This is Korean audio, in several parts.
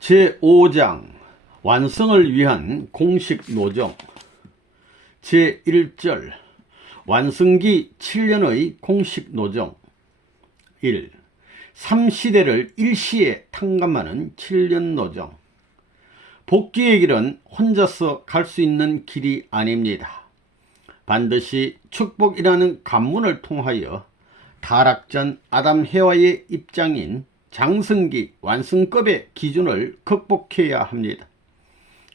제5장 완성을 위한 공식 노정. 제1절 완성기 7년의 공식 노정. 1. 3시대를 일시에 탕감하는 7년 노정. 복귀의 길은 혼자서 갈 수 있는 길이 아닙니다. 반드시 축복이라는 관문을 통하여 타락전 아담 해와의 입장인 장성기 완성급의 기준을 극복해야 합니다.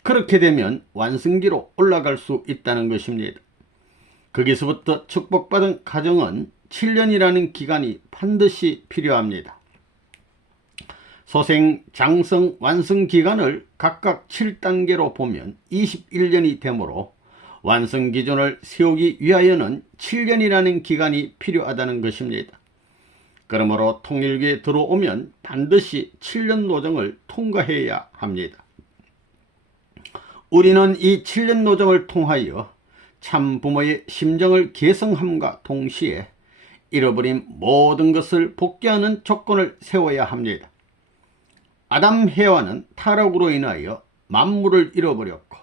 그렇게 되면 완성기로 올라갈 수 있다는 것입니다. 거기서부터 축복받은 가정은 7년이라는 기간이 반드시 필요합니다. 소생, 장성, 완성 기간을 각각 7단계로 보면 21년이 되므로 완성 기준을 세우기 위하여는 7년이라는 기간이 필요하다는 것입니다. 그러므로 통일교에 들어오면 반드시 7년 노정을 통과해야 합니다. 우리는 이 7년 노정을 통하여 참 부모의 심정을 개성함과 동시에 잃어버린 모든 것을 복귀하는 조건을 세워야 합니다. 아담 해와는 타락으로 인하여 만물을 잃어버렸고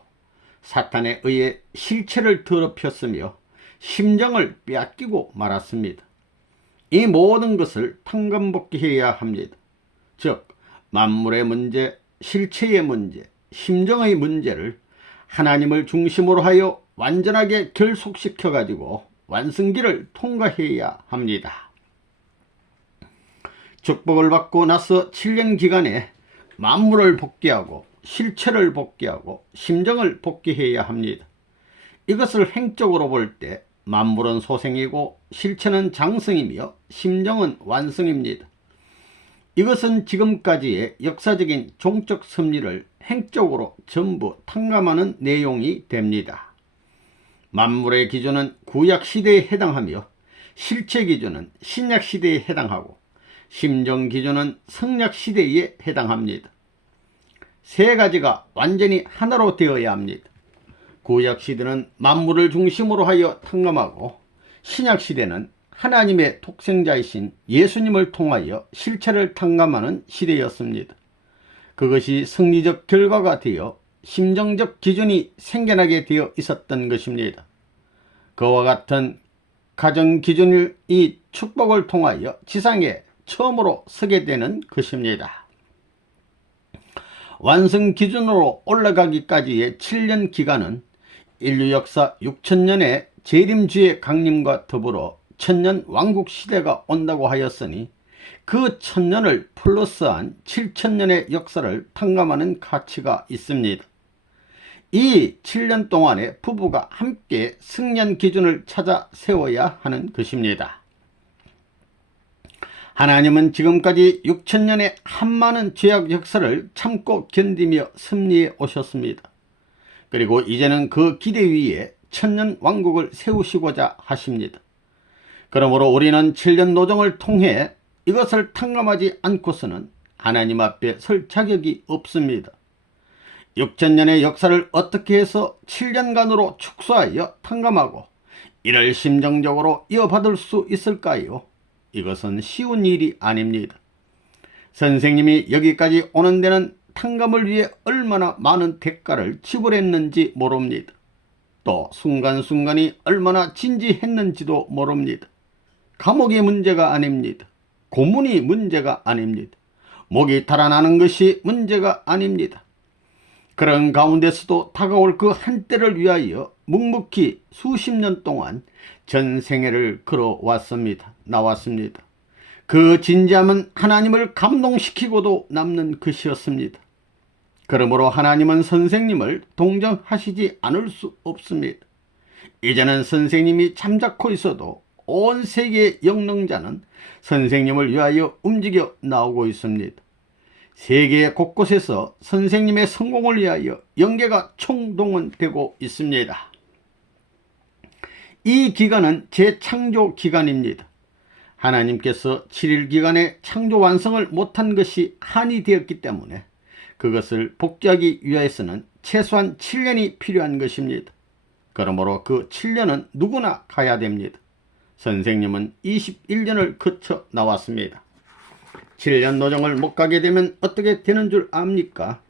사탄에 의해 실체를 더럽혔으며 심정을 빼앗기고 말았습니다. 이 모든 것을 탕감복귀해야 합니다. 즉 만물의 문제, 실체의 문제, 심정의 문제를 하나님을 중심으로 하여 완전하게 결속시켜 가지고 완성기를 통과해야 합니다. 축복을 받고 나서 7년 기간에 만물을 복귀하고 실체를 복귀하고 심정을 복귀해야 합니다. 이것을 행적으로 볼 때 만물은 소생이고 실체는 장성이며 심정은 완성입니다. 이것은 지금까지의 역사적인 종적 섭리를 행적으로 전부 탕감하는 내용이 됩니다. 만물의 기준은 구약시대에 해당하며 실체 기준은 신약시대에 해당하고 심정 기준은 성약시대에 해당합니다. 세 가지가 완전히 하나로 되어야 합니다. 구약시대는 만물을 중심으로 하여 탕감하고 신약시대는 하나님의 독생자이신 예수님을 통하여 실체를 탕감하는 시대였습니다. 그것이 성리적 결과가 되어 심정적 기준이 생겨나게 되어 있었던 것입니다. 그와 같은 가정 기준을 이 축복을 통하여 지상에 처음으로 서게 되는 것입니다. 완성 기준으로 올라가기까지의 7년 기간은 인류 역사 6천년의 재림주의 강림과 더불어 천년 왕국 시대가 온다고 하였으니 그 천년을 플러스한 7천년의 역사를 탕감하는 가치가 있습니다. 이 7년 동안에 부부가 함께 승년 기준을 찾아 세워야 하는 것입니다. 하나님은 지금까지 6천년의 한많은 죄악 역사를 참고 견디며 섭리해 오셨습니다. 그리고 이제는 그 기대 위에 천년 왕국을 세우시고자 하십니다. 그러므로 우리는 7년 노정을 통해 이것을 탕감하지 않고서는 하나님 앞에 설 자격이 없습니다. 6천년의 역사를 어떻게 해서 7년간으로 축소하여 탕감하고 이를 심정적으로 이어받을 수 있을까요? 이것은 쉬운 일이 아닙니다. 선생님이 여기까지 오는 데는 탕감을 위해 얼마나 많은 대가를 지불했는지 모릅니다. 또 순간순간이 얼마나 진지했는지도 모릅니다. 감옥이 문제가 아닙니다. 고문이 문제가 아닙니다. 목이 달아나는 것이 문제가 아닙니다. 그런 가운데서도 다가올 그 한때를 위하여 묵묵히 수십 년 동안 전생애를 걸어왔습니다. 나왔습니다. 그 진지함은 하나님을 감동시키고도 남는 것이었습니다. 그러므로 하나님은 선생님을 동정하시지 않을 수 없습니다. 이제는 선생님이 잠자코 있어도 온 세계의 영능자는 선생님을 위하여 움직여 나오고 있습니다. 세계 곳곳에서 선생님의 성공을 위하여 영계가 총동원되고 있습니다. 이 기간은 재창조 기간입니다. 하나님께서 7일 기간에 창조 완성을 못한 것이 한이 되었기 때문에 그것을 복귀하기 위해서는 최소한 7년이 필요한 것입니다. 그러므로 그 7년은 누구나 가야 됩니다. 선생님은 21년을 거쳐 나왔습니다. 7년 노정을 못 가게 되면 어떻게 되는 줄 압니까?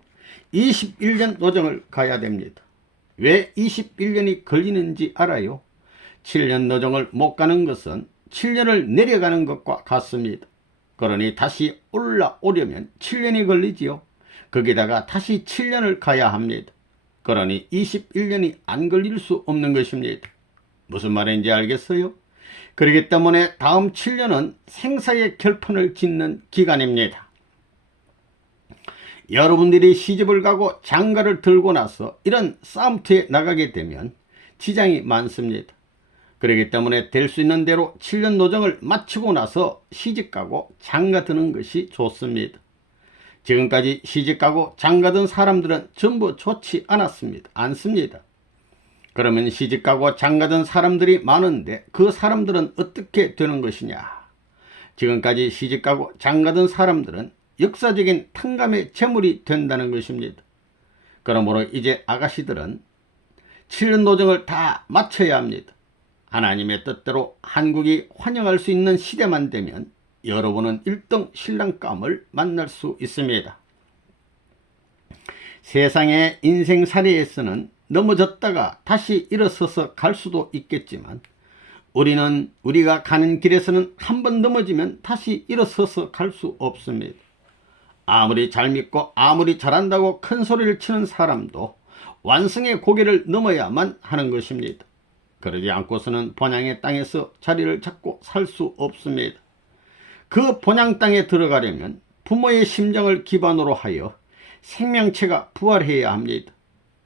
21년 노정을 가야 됩니다. 왜 21년이 걸리는지 알아요? 7년 노정을 못 가는 것은 7년을 내려가는 것과 같습니다. 그러니 다시 올라오려면 7년이 걸리지요. 거기다가 다시 7년을 가야 합니다. 그러니 21년이 안 걸릴 수 없는 것입니다. 무슨 말인지 알겠어요? 그렇기 때문에 다음 7년은 생사의 결판을 짓는 기간입니다. 여러분들이 시집을 가고 장가를 들고 나서 이런 싸움터에 나가게 되면 지장이 많습니다. 그렇기 때문에 될 수 있는 대로 7년 노정을 마치고 나서 시집가고 장가드는 것이 좋습니다. 지금까지 시집가고 장가든 사람들은 전부 좋지 않습니다. 그러면 시집가고 장가든 사람들이 많은데 그 사람들은 어떻게 되는 것이냐? 지금까지 시집가고 장가든 사람들은 역사적인 탕감의 제물이 된다는 것입니다. 그러므로 이제 아가씨들은 7년 노정을 다 마쳐야 합니다. 하나님의 뜻대로 한국이 환영할 수 있는 시대만 되면 여러분은 1등 신랑감을 만날 수 있습니다. 세상의 인생사례에서는 넘어졌다가 다시 일어서서 갈 수도 있겠지만 우리가 가는 길에서는 한번 넘어지면 다시 일어서서 갈 수 없습니다. 아무리 잘 믿고 아무리 잘한다고 큰 소리를 치는 사람도 완성의 고개를 넘어야만 하는 것입니다. 그러지 않고서는 본향의 땅에서 자리를 잡고 살 수 없습니다. 그 본향 땅에 들어가려면 부모의 심정을 기반으로 하여 생명체가 부활해야 합니다.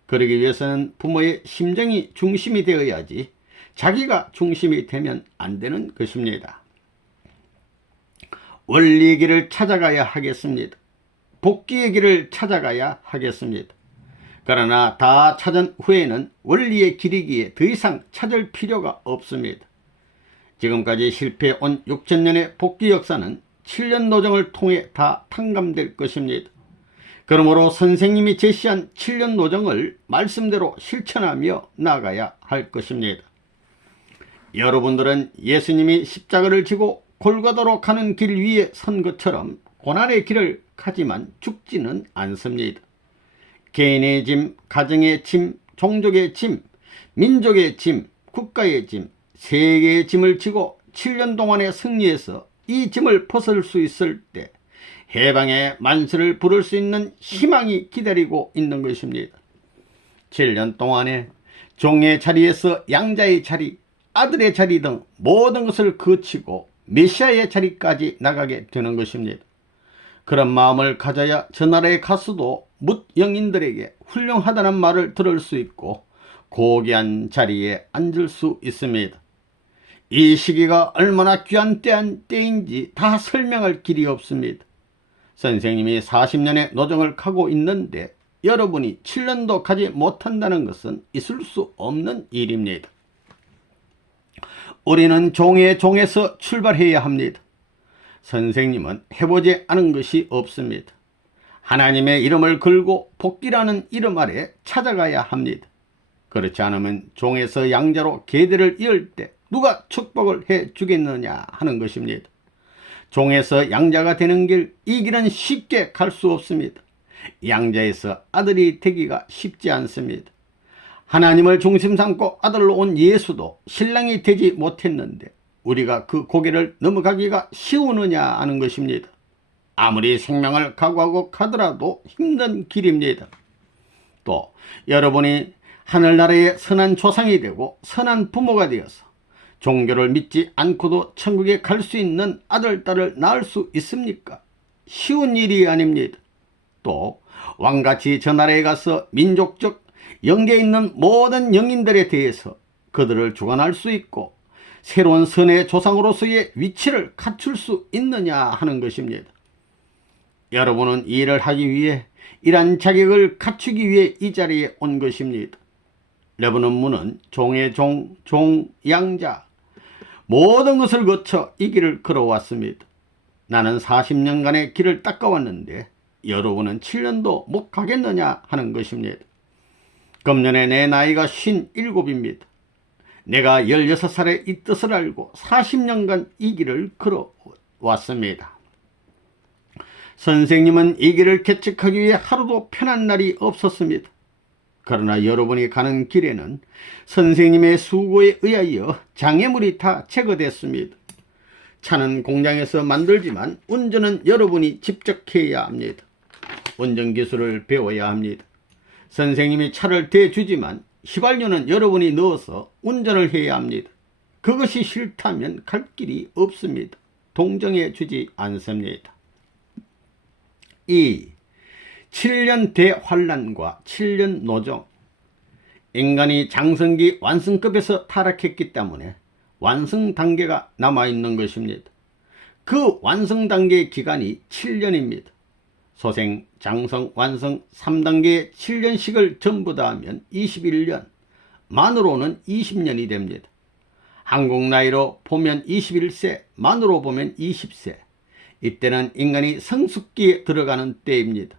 그러기 위해서는 부모의 심정이 중심이 되어야지 자기가 중심이 되면 안 되는 것입니다. 원리의 길을 찾아가야 하겠습니다. 복귀의 길을 찾아가야 하겠습니다. 그러나 다 찾은 후에는 원리의 길이기에 더 이상 찾을 필요가 없습니다. 지금까지 실패해온 6천년의 복귀 역사는 7년 노정을 통해 다 탕감될 것입니다. 그러므로 선생님이 제시한 7년 노정을 말씀대로 실천하며 나가야 할 것입니다. 여러분들은 예수님이 십자가를 지고 골고다로 가는 길 위에 선 것처럼 고난의 길을 가지만 죽지는 않습니다. 개인의 짐, 가정의 짐, 종족의 짐, 민족의 짐, 국가의 짐, 세계의 짐을 지고 7년 동안의 승리에서 이 짐을 벗을 수 있을 때 해방의 만세를 부를 수 있는 희망이 기다리고 있는 것입니다. 7년 동안에 종의 자리에서 양자의 자리, 아들의 자리 등 모든 것을 거치고 메시아의 자리까지 나가게 되는 것입니다. 그런 마음을 가져야 저 나라에 가서도 뭇 영인들에게 훌륭하다는 말을 들을 수 있고 고귀한 자리에 앉을 수 있습니다. 이 시기가 얼마나 귀한 때인지 다 설명할 길이 없습니다. 선생님이 40년의 노정을 가고 있는데 여러분이 7년도 가지 못한다는 것은 있을 수 없는 일입니다. 우리는 종의 종에서 출발해야 합니다. 선생님은 해보지 않은 것이 없습니다. 하나님의 이름을 걸고 복귀라는 이름 아래 찾아가야 합니다. 그렇지 않으면 종에서 양자로 계대를 이을 때 누가 축복을 해 주겠느냐 하는 것입니다. 종에서 양자가 되는 길, 이 길은 쉽게 갈 수 없습니다. 양자에서 아들이 되기가 쉽지 않습니다. 하나님을 중심 삼고 아들로 온 예수도 신랑이 되지 못했는데 우리가 그 고개를 넘어가기가 쉬우느냐 하는 것입니다. 아무리 생명을 각오하고 가더라도 힘든 길입니다. 또 여러분이 하늘나라의 선한 조상이 되고 선한 부모가 되어서 종교를 믿지 않고도 천국에 갈 수 있는 아들, 딸을 낳을 수 있습니까? 쉬운 일이 아닙니다. 또 왕같이 저 나라에 가서 민족적 영계에 있는 모든 영인들에 대해서 그들을 주관할 수 있고 새로운 선의 조상으로서의 위치를 갖출 수 있느냐 하는 것입니다. 여러분은 이 일을 하기 위해 이러한 자격을 갖추기 위해 이 자리에 온 것입니다. 레바논 문은 종의 종, 양자 모든 것을 거쳐 이 길을 걸어왔습니다. 나는 40년간의 길을 닦아왔는데 여러분은 7년도 못 가겠느냐 하는 것입니다. 금년에 내 나이가 57입니다. 내가 16살에 이 뜻을 알고 40년간 이 길을 걸어왔습니다. 선생님은 이 길을 개척하기 위해 하루도 편한 날이 없었습니다. 그러나 여러분이 가는 길에는 선생님의 수고에 의하여 장애물이 다 제거됐습니다. 차는 공장에서 만들지만 운전은 여러분이 직접 해야 합니다. 운전기술을 배워야 합니다. 선생님이 차를 대주지만 휘발유는 여러분이 넣어서 운전을 해야 합니다. 그것이 싫다면 갈 길이 없습니다. 동정해 주지 않습니다. 2. 7년 대환란과 7년 노정. 인간이 장성기 완성급에서 타락했기 때문에 완성 단계가 남아있는 것입니다. 그 완성 단계의 기간이 7년입니다. 소생, 장성, 완성 3단계의 7년씩을 전부 다 하면 21년, 만으로는 20년이 됩니다. 한국 나이로 보면 21세, 만으로 보면 20세. 이때는 인간이 성숙기에 들어가는 때입니다.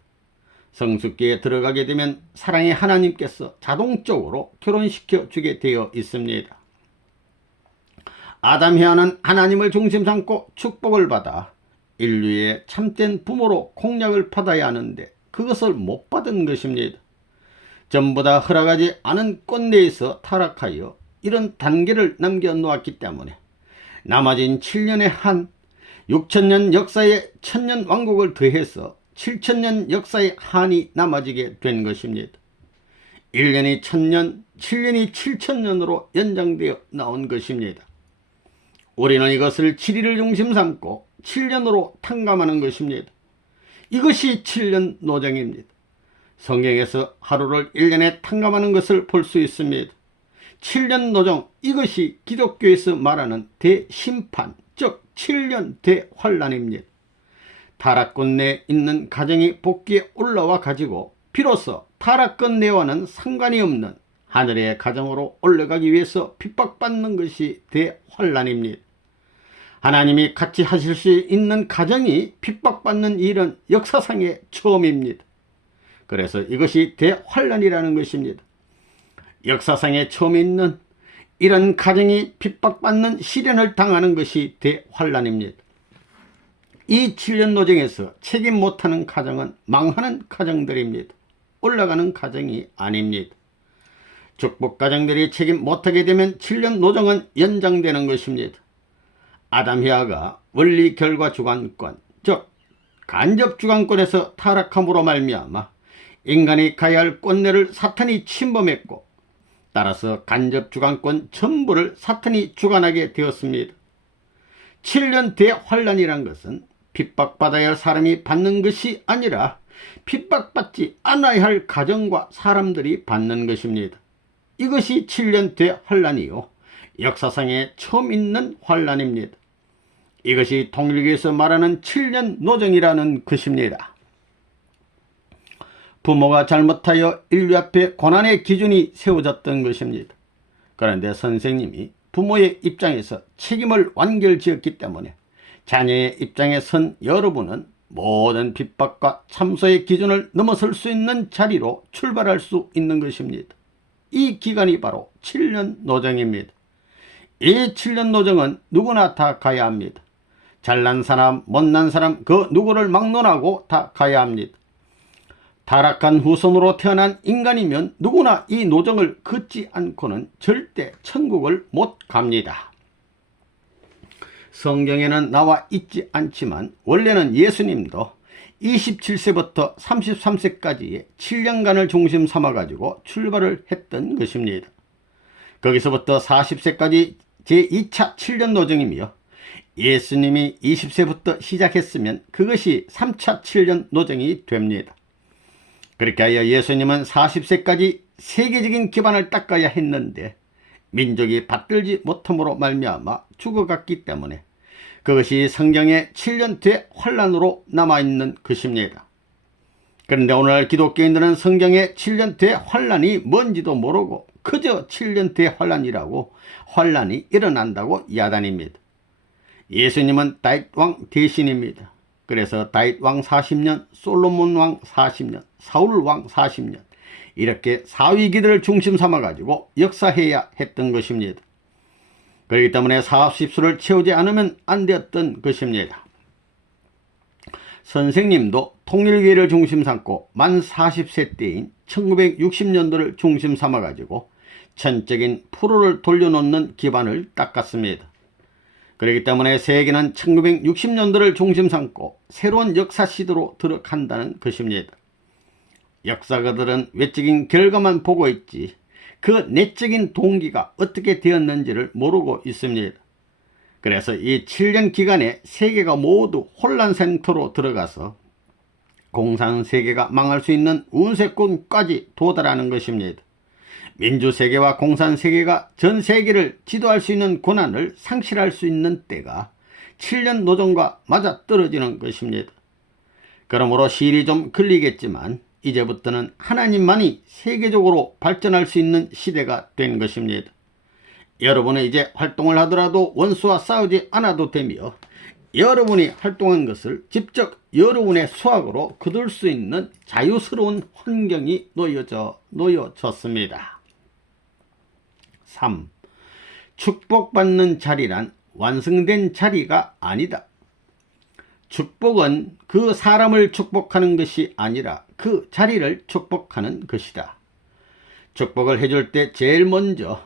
성숙기에 들어가게 되면 사랑의 하나님께서 자동적으로 결혼시켜 주게 되어 있습니다. 아담 헤아는 하나님을 중심 삼고 축복을 받아 인류의 참된 부모로 공약을 받아야 하는데 그것을 못 받은 것입니다. 전부 다 허락하지 않은 꼰대에서 타락하여 이런 단계를 남겨놓았기 때문에 남아진 7년의 한 6천년 역사의 천년 왕국을 더해서 7천년 역사의 한이 남아지게 된 것입니다. 1년이 1000년, 7년이 7000년으로 연장되어 나온 것입니다. 우리는 이것을 7일을 중심 삼고 7년으로 탕감하는 것입니다. 이것이 7년 노정입니다. 성경에서 하루를 1년에 탕감하는 것을 볼 수 있습니다. 7년 노정, 이것이 기독교에서 말하는 대심판, 즉 7년 대환란입니다. 타락권 내에 있는 가정이 복귀에 올라와 가지고 비로소 타락권 내와는 상관이 없는 하늘의 가정으로 올라가기 위해서 핍박받는 것이 대환란입니다. 하나님이 같이 하실 수 있는 가정이 핍박받는 일은 역사상의 처음입니다. 그래서 이것이 대환란이라는 것입니다. 역사상에 처음 있는 이런 가정이 핍박받는 시련을 당하는 것이 대환란입니다. 이 7년 노정에서 책임 못하는 가정은 망하는 가정들입니다. 올라가는 가정이 아닙니다. 축복 가정들이 책임 못하게 되면 7년 노정은 연장되는 것입니다. 아담 헤아가 원리 결과 주관권, 즉 간접 주관권에서 타락함으로 말미암아 인간이 가야 할 권뇌를 사탄이 침범했고 따라서 간접 주관권 전부를 사탄이 주관하게 되었습니다. 7년 대환란이란 것은 핍박받아야 할 사람이 받는 것이 아니라 핍박받지 않아야 할 가정과 사람들이 받는 것입니다. 이것이 7년 대환란이요, 역사상에 처음 있는 환란입니다. 이것이 통일교에서 말하는 7년 노정이라는 것입니다. 부모가 잘못하여 인류 앞에 고난의 기준이 세워졌던 것입니다. 그런데 선생님이 부모의 입장에서 책임을 완결지었기 때문에 자녀의 입장에 선 여러분은 모든 핍박과 참소의 기준을 넘어설 수 있는 자리로 출발할 수 있는 것입니다. 이 기간이 바로 7년 노정입니다. 이 7년 노정은 누구나 다 가야 합니다. 잘난 사람, 못난 사람, 그 누구를 막론하고 다 가야 합니다. 타락한 후손으로 태어난 인간이면 누구나 이 노정을 걷지 않고는 절대 천국을 못 갑니다. 성경에는 나와 있지 않지만 원래는 예수님도 27세부터 33세까지의 7년간을 중심 삼아가지고 출발을 했던 것입니다. 거기서부터 40세까지 제2차 7년 노정이며 예수님이 20세부터 시작했으면 그것이 3차 7년 노정이 됩니다. 그렇게 하여 예수님은 40세까지 세계적인 기반을 닦아야 했는데 민족이 받들지 못함으로 말미암아 죽어갔기 때문에 그것이 성경의 7년 대환란으로 남아있는 것입니다. 그런데 오늘 기독교인들은 성경의 7년 대환란이 뭔지도 모르고 그저 7년 대환란이라고 환란이 일어난다고 야단입니다. 예수님은 다윗 왕 대신입니다. 그래서 다윗 왕 40년, 솔로몬 왕 40년, 사울 왕 40년 이렇게 사위기들을 중심 삼아가지고 역사해야 했던 것입니다. 그렇기 때문에 사업십수를 채우지 않으면 안 되었던 것입니다. 선생님도 통일교회를 중심 삼고 만 40세 때인 1960년도를 중심 삼아가지고 전적인 프로를 돌려놓는 기반을 닦았습니다. 그렇기 때문에 세계는 1960년도를 중심 삼고 새로운 역사 시대로 들어간다는 것입니다. 역사가들은 외적인 결과만 보고 있지 그 내적인 동기가 어떻게 되었는지를 모르고 있습니다. 그래서 이 7년 기간에 세계가 모두 혼란 상태로 들어가서 공산세계가 망할 수 있는 운세권까지 도달하는 것입니다. 민주세계와 공산세계가 전 세계를 지도할 수 있는 권한을 상실할 수 있는 때가 7년 노정과 맞아떨어지는 것입니다. 그러므로 시일이 좀 걸리겠지만 이제부터는 하나님만이 세계적으로 발전할 수 있는 시대가 된 것입니다. 여러분은 이제 활동을 하더라도 원수와 싸우지 않아도 되며 여러분이 활동한 것을 직접 여러분의 수확으로 거둘 수 있는 자유스러운 환경이 놓여졌습니다. 3. 축복받는 자리란 완성된 자리가 아니다. 축복은 그 사람을 축복하는 것이 아니라 그 자리를 축복하는 것이다. 축복을 해줄 때 제일 먼저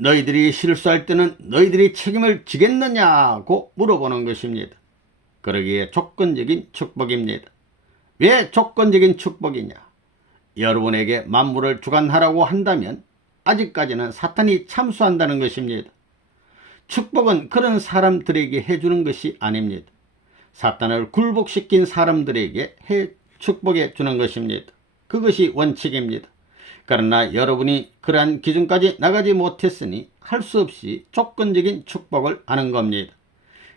너희들이 실수할 때는 너희들이 책임을 지겠느냐고 물어보는 것입니다. 그러기에 조건적인 축복입니다. 왜 조건적인 축복이냐? 여러분에게 만물을 주관하라고 한다면 아직까지는 사탄이 참수한다는 것입니다. 축복은 그런 사람들에게 해주는 것이 아닙니다. 사탄을 굴복시킨 사람들에게 축복해 주는 것입니다. 그것이 원칙입니다. 그러나 여러분이 그러한 기준까지 나가지 못했으니 할 수 없이 조건적인 축복을 하는 겁니다.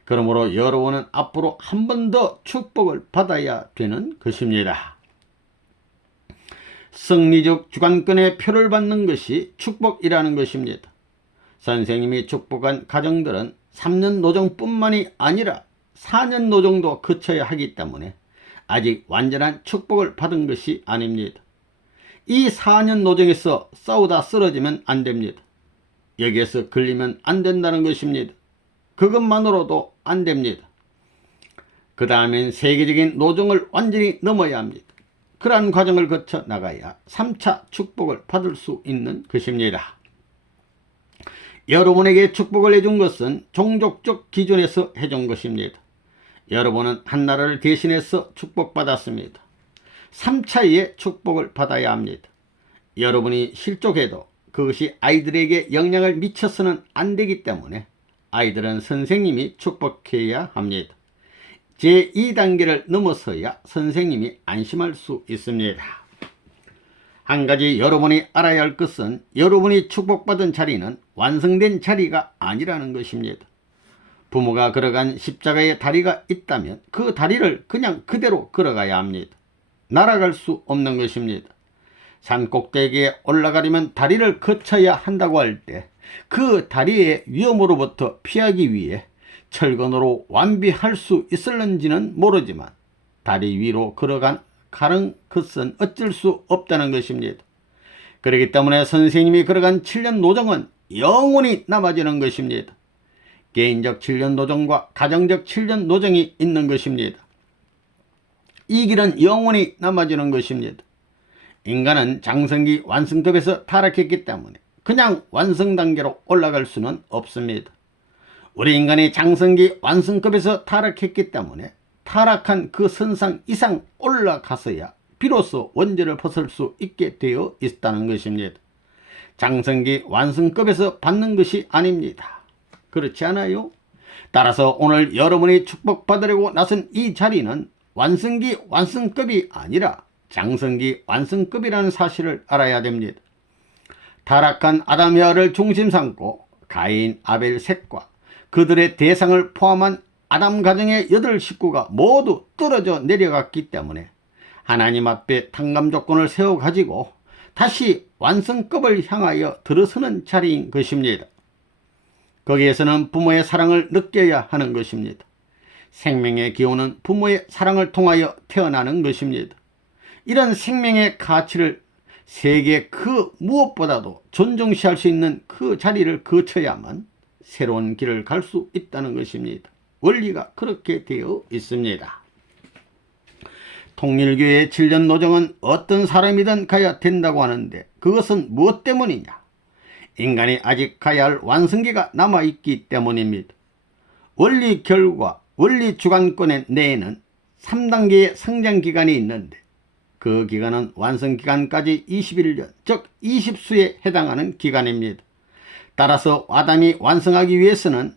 그러므로 여러분은 앞으로 한 번 더 축복을 받아야 되는 것입니다. 성리적 주관권의 표를 받는 것이 축복이라는 것입니다. 선생님이 축복한 가정들은 3년 노정뿐만이 아니라 4년 노정도 거쳐야 하기 때문에 아직 완전한 축복을 받은 것이 아닙니다. 이 4년 노정에서 싸우다 쓰러지면 안 됩니다. 여기에서 걸리면 안 된다는 것입니다. 그것만으로도 안 됩니다. 그 다음엔 세계적인 노정을 완전히 넘어야 합니다. 그러한 과정을 거쳐 나가야 3차 축복을 받을 수 있는 것입니다. 여러분에게 축복을 해준 것은 종족적 기준에서 해준 것입니다. 여러분은 한 나라를 대신해서 축복받았습니다. 3차의 축복을 받아야 합니다. 여러분이 실족해도 그것이 아이들에게 영향을 미쳐서는 안 되기 때문에 아이들은 선생님이 축복해야 합니다. 제2단계를 넘어서야 선생님이 안심할 수 있습니다. 한 가지 여러분이 알아야 할 것은 여러분이 축복받은 자리는 완성된 자리가 아니라는 것입니다. 부모가 걸어간 십자가의 다리가 있다면 그 다리를 그냥 그대로 걸어가야 합니다. 날아갈 수 없는 것입니다. 산 꼭대기에 올라가려면 다리를 거쳐야 한다고 할 때 그 다리의 위험으로부터 피하기 위해 철근으로 완비할 수 있을는지는 모르지만 다리 위로 가는 것은 어쩔 수 없다는 것입니다. 그렇기 때문에 선생님이 걸어간 7년 노정은 영원히 남아지는 것입니다. 개인적 7년 노정과 가정적 7년 노정이 있는 것입니다. 이 길은 영원히 남아지는 것입니다. 인간은 장성기 완성급에서 타락했기 때문에 그냥 완성 단계로 올라갈 수는 없습니다. 우리 인간이 장성기 완성급에서 타락했기 때문에 타락한 그 선상 이상 올라가서야 비로소 원죄를 벗을 수 있게 되어 있다는 것입니다. 장성기 완성급에서 받는 것이 아닙니다. 그렇지 않아요? 따라서 오늘 여러분이 축복받으려고 나선 이 자리는 완성기 완성급이 아니라 장성기 완성급이라는 사실을 알아야 됩니다. 타락한 아담 여아를 중심 삼고 가인, 아벨 셋과 그들의 대상을 포함한 아담 가정의 8식구가 모두 떨어져 내려갔기 때문에 하나님 앞에 탕감 조건을 세워가지고 다시 완성급을 향하여 들어서는 자리인 것입니다. 거기에서는 부모의 사랑을 느껴야 하는 것입니다. 생명의 기호는 부모의 사랑을 통하여 태어나는 것입니다. 이런 생명의 가치를 세계 그 무엇보다도 존중시할 수 있는 그 자리를 거쳐야만 새로운 길을 갈 수 있다는 것입니다. 원리가 그렇게 되어 있습니다. 통일교의 7년 노정은 어떤 사람이든 가야 된다고 하는데 그것은 무엇 때문이냐? 인간이 아직 가야 할 완성기가 남아있기 때문입니다. 원리 결과, 원리 주관권의 내에는 3단계의 성장기간이 있는데 그 기간은 완성기간까지 21년, 즉 20수에 해당하는 기간입니다. 따라서 아담이 완성하기 위해서는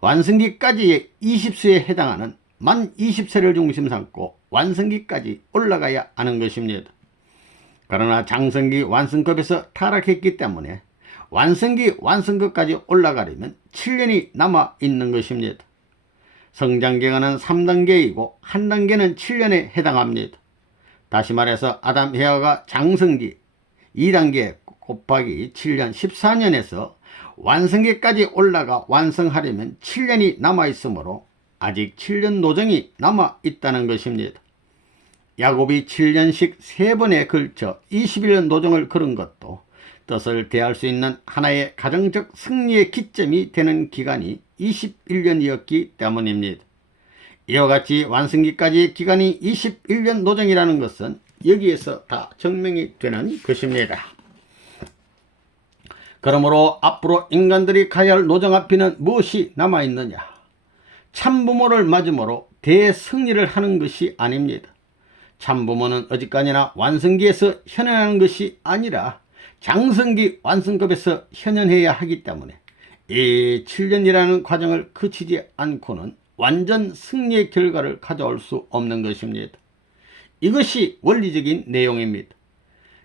완성기까지의 20수에 해당하는 만 20세를 중심 삼고 완성기까지 올라가야 하는 것입니다. 그러나 장성기 완성급에서 타락했기 때문에 완성기 완성급까지 올라가려면 7년이 남아 있는 것입니다. 성장기간은 3단계이고 한 단계는 7년에 해당합니다. 다시 말해서 아담 헤아가 장성기 2단계 곱하기 7년 14년에서 완성기까지 올라가 완성하려면 7년이 남아있으므로 아직 7년 노정이 남아있다는 것입니다. 야곱이 7년씩 3번에 걸쳐 21년 노정을 걸은 것도 뜻을 대할 수 있는 하나의 가정적 승리의 기점이 되는 기간이 21년이었기 때문입니다. 이와 같이 완성기까지의 기간이 21년 노정이라는 것은 여기에서 다 증명이 되는 것입니다. 그러므로 앞으로 인간들이 가야 할 노정 앞에는 무엇이 남아있느냐? 참부모를 맞음으로 대승리를 하는 것이 아닙니다. 참부모는 어디까지나 완성기에서 현현하는 것이 아니라 장성기 완성급에서 현현해야 하기 때문에 이 7년이라는 과정을 거치지 않고는 완전 승리의 결과를 가져올 수 없는 것입니다. 이것이 원리적인 내용입니다.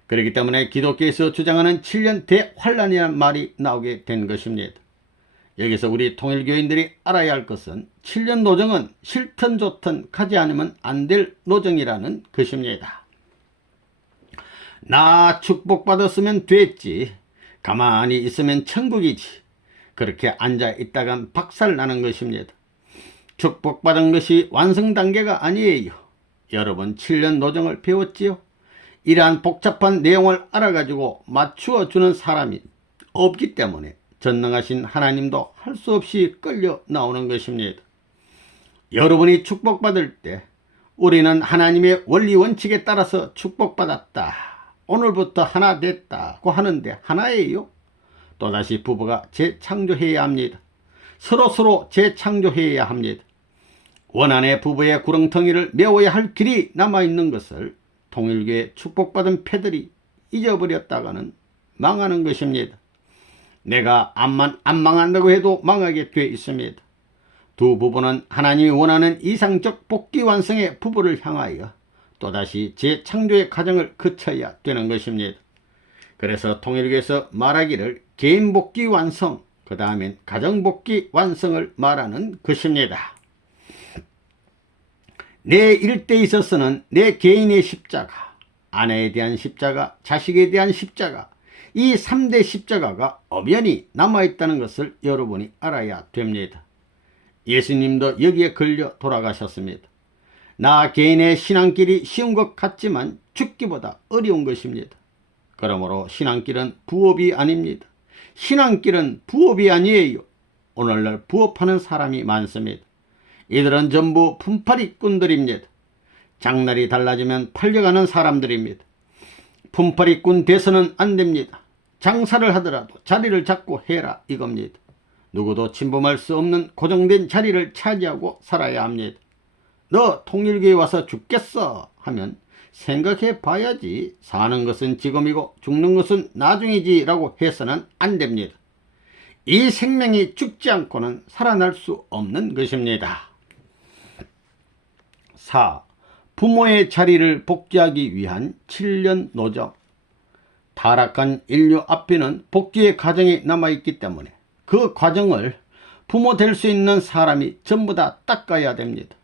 그렇기 때문에 기독교에서 주장하는 7년 대환란이라는 말이 나오게 된 것입니다. 여기서 우리 통일교인들이 알아야 할 것은 7년 노정은 싫든 좋든 가지 않으면 안 될 노정이라는 것입니다. 나 축복받았으면 됐지, 가만히 있으면 천국이지, 그렇게 앉아있다간 박살나는 것입니다. 축복받은 것이 완성 단계가 아니에요. 여러분 7년 노정을 배웠지요? 이러한 복잡한 내용을 알아가지고 맞추어 주는 사람이 없기 때문에 전능하신 하나님도 할 수 없이 끌려 나오는 것입니다. 여러분이 축복받을 때 우리는 하나님의 원리 원칙에 따라서 축복받았다, 오늘부터 하나 됐다고 하는데 하나예요? 또다시 부부가 재창조해야 합니다. 서로 재창조해야 합니다. 원한의 부부의 구렁텅이를 메워야 할 길이 남아있는 것을 통일교의 축복받은 패들이 잊어버렸다가는 망하는 것입니다. 내가 안 망한다고 해도 망하게 돼 있습니다. 두 부부는 하나님이 원하는 이상적 복귀 완성의 부부를 향하여 또다시 재창조의 과정을 거쳐야 되는 것입니다. 그래서 통일교에서 말하기를 개인 복귀 완성, 그 다음엔 가정 복귀 완성을 말하는 것입니다. 내 일대에 있어서는 내 개인의 십자가, 아내에 대한 십자가, 자식에 대한 십자가, 이 3대 십자가가 엄연히 남아있다는 것을 여러분이 알아야 됩니다. 예수님도 여기에 걸려 돌아가셨습니다. 나 개인의 신앙길이 쉬운 것 같지만 죽기보다 어려운 것입니다. 그러므로 신앙길은 부업이 아닙니다. 신앙길은 부업이 아니에요. 오늘날 부업하는 사람이 많습니다. 이들은 전부 품팔이꾼들입니다. 장날이 달라지면 팔려가는 사람들입니다. 품팔이꾼 돼서는 안 됩니다. 장사를 하더라도 자리를 잡고 해라 이겁니다. 누구도 침범할 수 없는 고정된 자리를 차지하고 살아야 합니다. 너 통일교에 와서 죽겠어 하면 생각해 봐야지, 사는 것은 지금이고 죽는 것은 나중이지 라고 해서는 안 됩니다. 이 생명이 죽지 않고는 살아날 수 없는 것입니다. 4. 부모의 자리를 복귀하기 위한 7년 노정. 타락한 인류 앞에는 복귀의 과정이 남아있기 때문에 그 과정을 부모 될 수 있는 사람이 전부 다 닦아야 됩니다.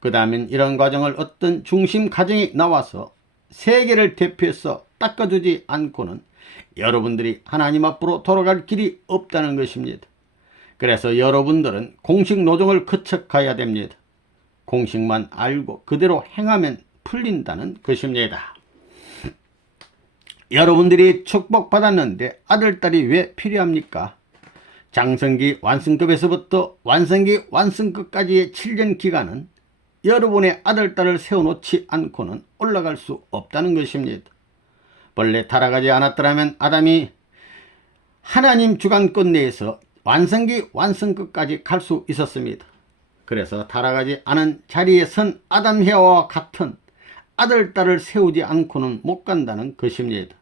그 다음엔 이런 과정을 어떤 중심 가정이 나와서 세계를 대표해서 닦아주지 않고는 여러분들이 하나님 앞으로 돌아갈 길이 없다는 것입니다. 그래서 여러분들은 공식 노정을 거쳐 가야 됩니다. 공식만 알고 그대로 행하면 풀린다는 것입니다. 여러분들이 축복받았는데 아들, 딸이 왜 필요합니까? 장성기 완성급에서부터 완성기 완성급까지의 7년 기간은 여러분의 아들, 딸을 세워놓지 않고는 올라갈 수 없다는 것입니다. 본래 타락하지 않았더라면 아담이 하나님 주관권 내에서 완성기 완성끝까지 갈 수 있었습니다. 그래서 타락하지 않은 자리에 선 아담 해와와 같은 아들, 딸을 세우지 않고는 못 간다는 것입니다.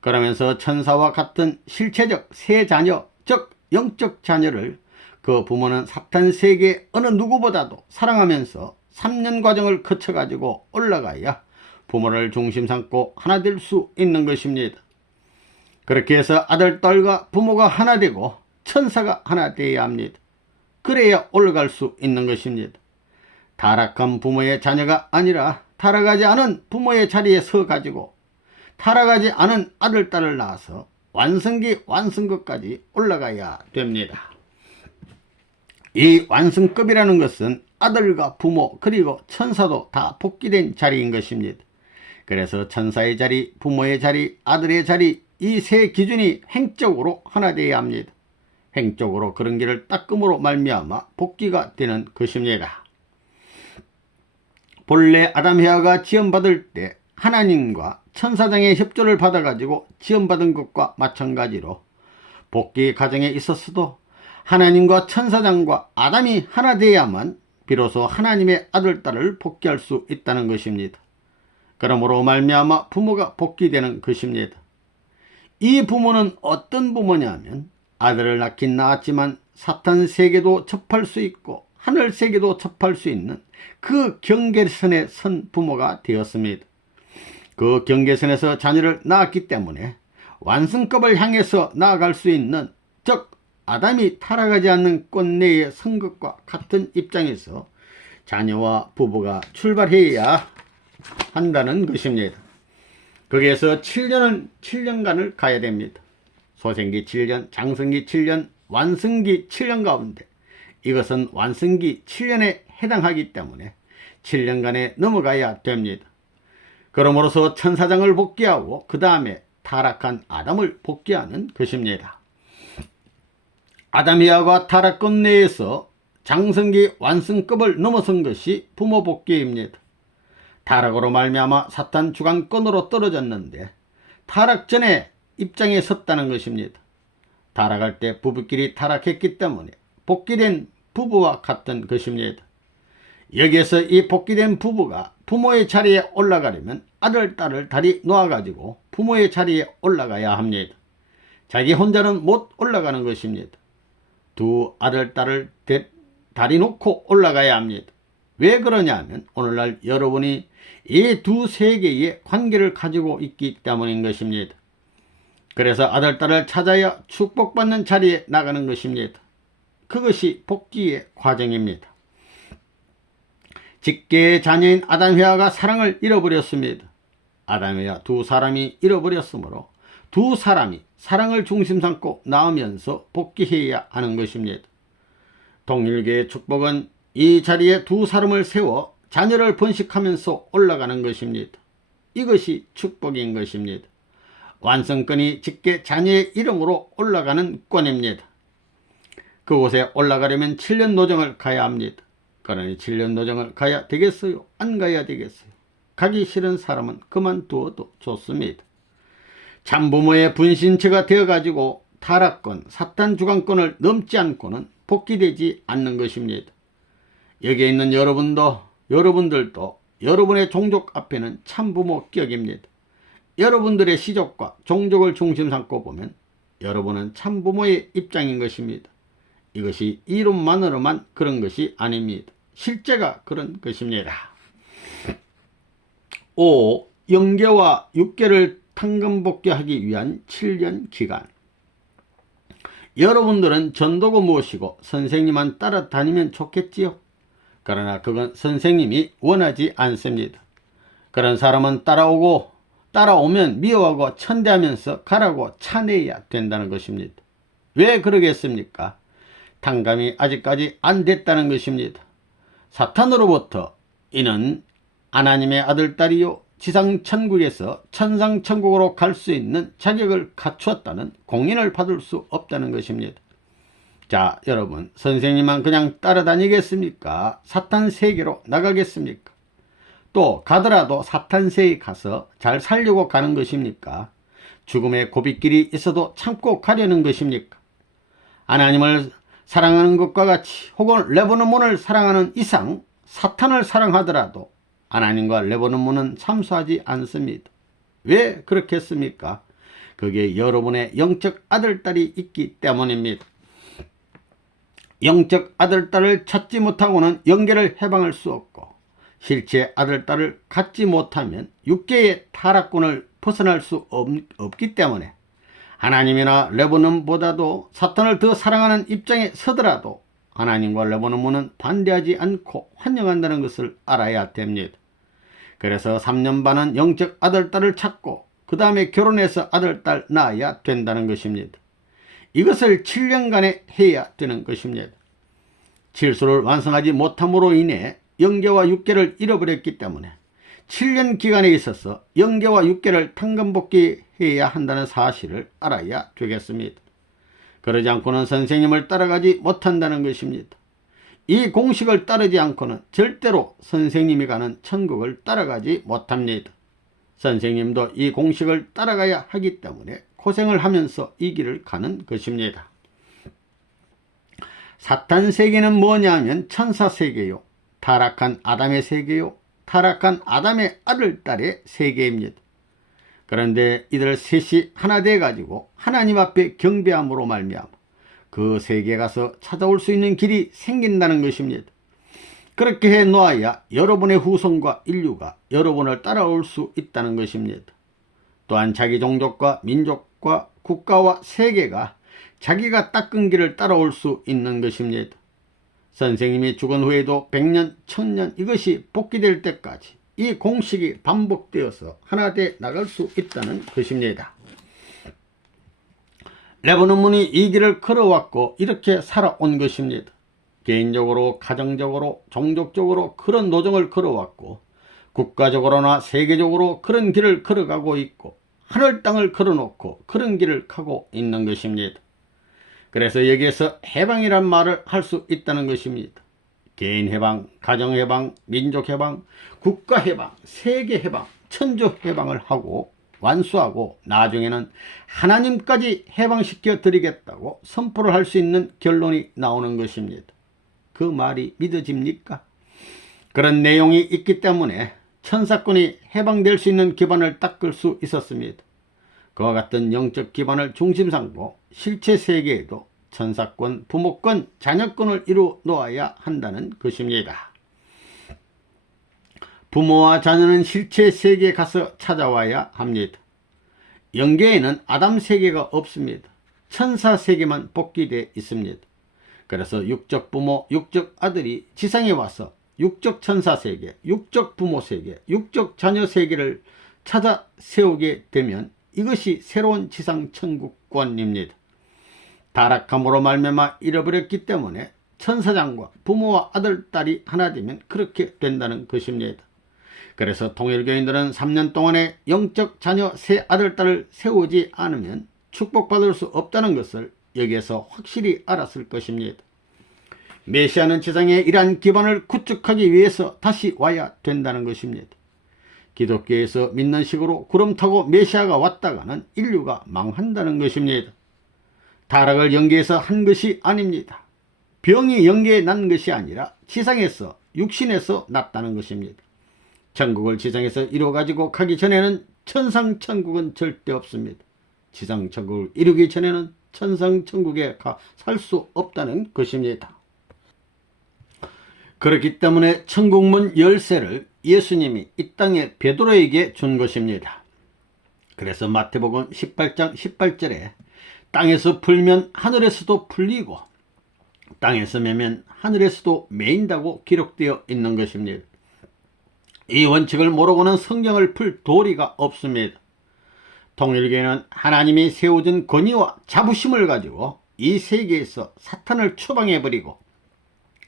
그러면서 천사와 같은 실체적 새 자녀, 즉 영적 자녀를 그 부모는 사탄 세계 어느 누구보다도 사랑하면서 3년 과정을 거쳐가지고 올라가야 부모를 중심 삼고 하나 될 수 있는 것입니다. 그렇게 해서 아들, 딸과 부모가 하나 되고 천사가 하나 되어야 합니다. 그래야 올라갈 수 있는 것입니다. 타락한 부모의 자녀가 아니라 타락하지 않은 부모의 자리에 서가지고 타락하지 않은 아들, 딸을 낳아서 완성기 완성급까지 올라가야 됩니다. 이 완성급이라는 것은 아들과 부모 그리고 천사도 다 복귀된 자리인 것입니다. 그래서 천사의 자리, 부모의 자리, 아들의 자리, 이 세 기준이 횡적으로 하나 되어야 합니다. 횡적으로 그런 길을 닦음으로 말미암아 복귀가 되는 것입니다. 본래 아담 해와가 지음받을 때 하나님과 천사장의 협조를 받아가지고 지음받은 것과 마찬가지로 복귀 과정에 있었어도 하나님과 천사장과 아담이 하나 되어야만 비로소 하나님의 아들, 딸을 복귀할 수 있다는 것입니다. 그러므로 말미암아 부모가 복귀되는 것입니다. 이 부모는 어떤 부모냐면 아들을 낳긴 낳았지만 사탄 세계도 접할 수 있고 하늘 세계도 접할 수 있는 그 경계선에 선 부모가 되었습니다. 그 경계선에서 자녀를 낳았기 때문에 완성급을 향해서 나아갈 수 있는, 즉 아담이 타락하지 않는 꽃내의 선 것과 같은 입장에서 자녀와 부부가 출발해야 한다는 것입니다. 거기에서 7년간을 가야 됩니다. 소생기 7년, 장성기 7년, 완성기 7년 가운데 이것은 완성기 7년에 해당하기 때문에 7년간에 넘어가야 됩니다. 그러므로서 천사장을 복귀하고 그 다음에 타락한 아담을 복귀하는 것입니다. 아담이아가 타락권 내에서 장성기 완성급을 넘어선 것이 부모 복귀입니다. 타락으로 말미암아 사탄 주관권으로 떨어졌는데 타락 전에 입장에 섰다는 것입니다. 타락할 때 부부끼리 타락했기 때문에 복귀된 부부와 같은 것입니다. 여기에서 이 복귀된 부부가 부모의 자리에 올라가려면 아들, 딸을 다리 놓아가지고 부모의 자리에 올라가야 합니다. 자기 혼자는 못 올라가는 것입니다. 두 아들, 딸을 다리 놓고 올라가야 합니다. 왜 그러냐면 오늘날 여러분이 이 두 세계의 관계를 가지고 있기 때문인 것입니다. 그래서 아들, 딸을 찾아야 축복받는 자리에 나가는 것입니다. 그것이 복귀의 과정입니다. 직계의 자녀인 아담 해와가 사랑을 잃어버렸습니다. 아담 해와 두 사람이 잃어버렸으므로 두 사람이 사랑을 중심 삼고 나오면서 복귀해야 하는 것입니다. 통일교의 축복은 이 자리에 두 사람을 세워 자녀를 번식하면서 올라가는 것입니다. 이것이 축복인 것입니다. 완성권이 직계 자녀의 이름으로 올라가는 권입니다. 그곳에 올라가려면 7년 노정을 가야 합니다. 그러니 7년 노정을 가야 되겠어요? 안 가야 되겠어요? 가기 싫은 사람은 그만두어도 좋습니다. 참부모의 분신체가 되어가지고 타락권, 사탄 주관권을 넘지 않고는 복귀되지 않는 것입니다. 여기에 있는 여러분들도 여러분의 종족 앞에는 참부모 격입니다. 여러분들의 시족과 종족을 중심 삼고 보면 여러분은 참부모의 입장인 것입니다. 이것이 이론만으로만 그런 것이 아닙니다. 실제가 그런 것입니다. 5. 영계와 육계를 탕감복귀하기 위한 7년 기간. 여러분들은 전도고 모시고 선생님만 따라다니면 좋겠지요. 그러나 그건 선생님이 원하지 않습니다. 그런 사람은 따라오면 미워하고 천대하면서 가라고 차내야 된다는 것입니다. 왜 그러겠습니까? 탕감이 아직까지 안 됐다는 것입니다. 사탄으로부터 이는 하나님의 아들, 딸이요 지상천국에서 천상천국으로 갈 수 있는 자격을 갖추었다는 공인을 받을 수 없다는 것입니다. 자, 여러분, 선생님만 그냥 따라다니겠습니까? 사탄 세계로 나가겠습니까? 또 가더라도 사탄 세계에 가서 잘 살려고 가는 것입니까? 죽음의 고비길이 있어도 참고 가려는 것입니까? 하나님을 사랑하는 것과 같이 혹은 레바논문을 사랑하는 이상 사탄을 사랑하더라도 하나님과 레바논문은 참수하지 않습니다. 왜 그렇겠습니까? 그게 여러분의 영적 아들딸이 있기 때문입니다. 영적 아들딸을 찾지 못하고는 영계를 해방할 수 없고, 실제 아들딸을 갖지 못하면 육계의 타락군을 벗어날 수 없기 때문에 하나님이나 레바논보다도 사탄을 더 사랑하는 입장에 서더라도 하나님과 레바논문은 반대하지 않고 환영한다는 것을 알아야 됩니다. 그래서 3년 반은 영적 아들딸을 찾고 그 다음에 결혼해서 아들딸 낳아야 된다는 것입니다. 이것을 7년간에 해야 되는 것입니다. 칠수를 완성하지 못함으로 인해 영계와 육계를 잃어버렸기 때문에 7년 기간에 있어서 영계와 육계를 탕감복귀해야 한다는 사실을 알아야 되겠습니다. 그러지 않고는 선생님을 따라가지 못한다는 것입니다. 이 공식을 따르지 않고는 절대로 선생님이 가는 천국을 따라가지 못합니다. 선생님도 이 공식을 따라가야 하기 때문에 고생을 하면서 이 길을 가는 것입니다. 사탄 세계는 뭐냐면 천사 세계요, 타락한 아담의 세계요, 타락한 아담의 아들딸의 세계입니다. 그런데 이들 셋이 하나 돼 가지고 하나님 앞에 경배함으로 말미암아 그 세계에 가서 찾아올 수 있는 길이 생긴다는 것입니다. 그렇게 해 놓아야 여러분의 후손과 인류가 여러분을 따라올 수 있다는 것입니다. 또한 자기 종족과 민족과 국가와 세계가 자기가 닦은 길을 따라올 수 있는 것입니다. 선생님이 죽은 후에도 100년, 1000년 이것이 복귀될 때까지 이 공식이 반복되어서 하나 돼 나갈 수 있다는 것입니다. 레바논문이 이 길을 걸어왔고 이렇게 살아온 것입니다. 개인적으로, 가정적으로, 종족적으로 그런 노정을 걸어왔고 국가적으로나 세계적으로 그런 길을 걸어가고 있고 하늘 땅을 걸어놓고 그런 길을 가고 있는 것입니다. 그래서 여기에서 해방이란 말을 할 수 있다는 것입니다. 개인 해방, 가정 해방, 민족 해방, 국가 해방, 세계 해방, 천주 해방을 하고 완수하고 나중에는 하나님까지 해방시켜 드리겠다고 선포를 할 수 있는 결론이 나오는 것입니다. 그 말이 믿어집니까? 그런 내용이 있기 때문에 천사권이 해방될 수 있는 기반을 닦을 수 있었습니다. 그와 같은 영적 기반을 중심 삼고 실체 세계에도 천사권, 부모권, 자녀권을 이루어 놓아야 한다는 것입니다. 부모와 자녀는 실체 세계에 가서 찾아와야 합니다. 영계에는 아담 세계가 없습니다. 천사 세계만 복귀되어 있습니다. 그래서 육적 부모, 육적 아들이 지상에 와서 육적 천사 세계, 육적 부모 세계, 육적 자녀 세계를 찾아 세우게 되면 이것이 새로운 지상 천국권입니다. 타락함으로 말미암아 잃어버렸기 때문에 천사장과 부모와 아들, 딸이 하나 되면 그렇게 된다는 것입니다. 그래서 통일교인들은 3년 동안에 영적 자녀 새 아들, 딸을 세우지 않으면 축복받을 수 없다는 것을 여기에서 확실히 알았을 것입니다. 메시아는 지상에 이러한 기반을 구축하기 위해서 다시 와야 된다는 것입니다. 기독교에서 믿는 식으로 구름 타고 메시아가 왔다가는 인류가 망한다는 것입니다. 타락을 영계에서 한 것이 아닙니다. 병이 영계에 난 것이 아니라 지상에서 육신에서 났다는 것입니다. 천국을 지상에서 이루어가지고 가기 전에는 천상천국은 절대 없습니다. 지상천국을 이루기 전에는 천상천국에 가 살 수 없다는 것입니다. 그렇기 때문에 천국문 열쇠를 예수님이 이 땅에 베드로에게 준 것입니다. 그래서 마태복음 18장 18절에 땅에서 풀면 하늘에서도 풀리고 땅에서 매면 하늘에서도 매인다고 기록되어 있는 것입니다. 이 원칙을 모르고는 성경을 풀 도리가 없습니다. 통일교회는 하나님이 세워준 권위와 자부심을 가지고 이 세계에서 사탄을 추방해버리고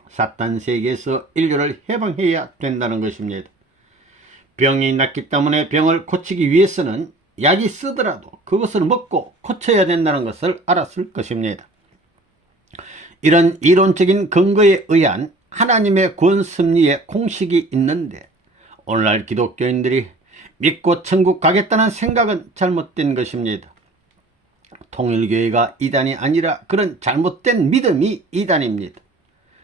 사탄 세계에서 인류를 해방해야 된다는 것입니다. 병이 났기 때문에 병을 고치기 위해서는 약이 쓰더라도 그것을 먹고 고쳐야 된다는 것을 알았을 것입니다. 이런 이론적인 근거에 의한 하나님의 구원섭리의 공식이 있는데 오늘날 기독교인들이 믿고 천국 가겠다는 생각은 잘못된 것입니다. 통일교회가 이단이 아니라 그런 잘못된 믿음이 이단입니다.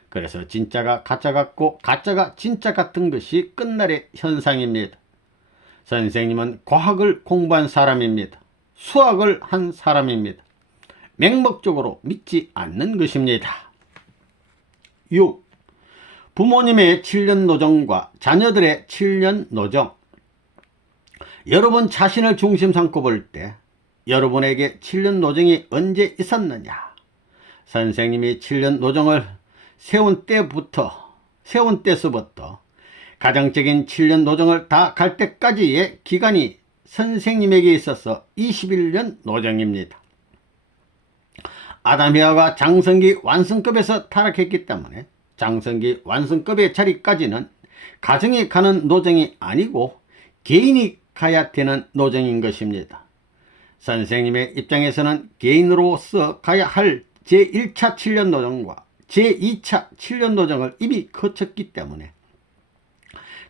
그래서 진짜가 가짜 같고 가짜가 진짜 같은 것이 끝날의 현상입니다. 선생님은 과학을 공부한 사람입니다. 수학을 한 사람입니다. 맹목적으로 믿지 않는 것입니다. 6. 부모님의 7년 노정과 자녀들의 7년 노정. 여러분 자신을 중심 삼고 볼 때 여러분에게 7년 노정이 언제 있었느냐? 선생님이 7년 노정을 세운 때서부터 가정적인 7년 노정을 다 갈 때까지의 기간이 선생님에게 있어서 21년 노정입니다. 아담해와가 장성기 완성급에서 타락했기 때문에 장성기 완성급의 자리까지는 가정이 가는 노정이 아니고 개인이 가야 되는 노정인 것입니다. 선생님의 입장에서는 개인으로서 가야 할 제1차 7년 노정과 제2차 7년 노정을 이미 거쳤기 때문에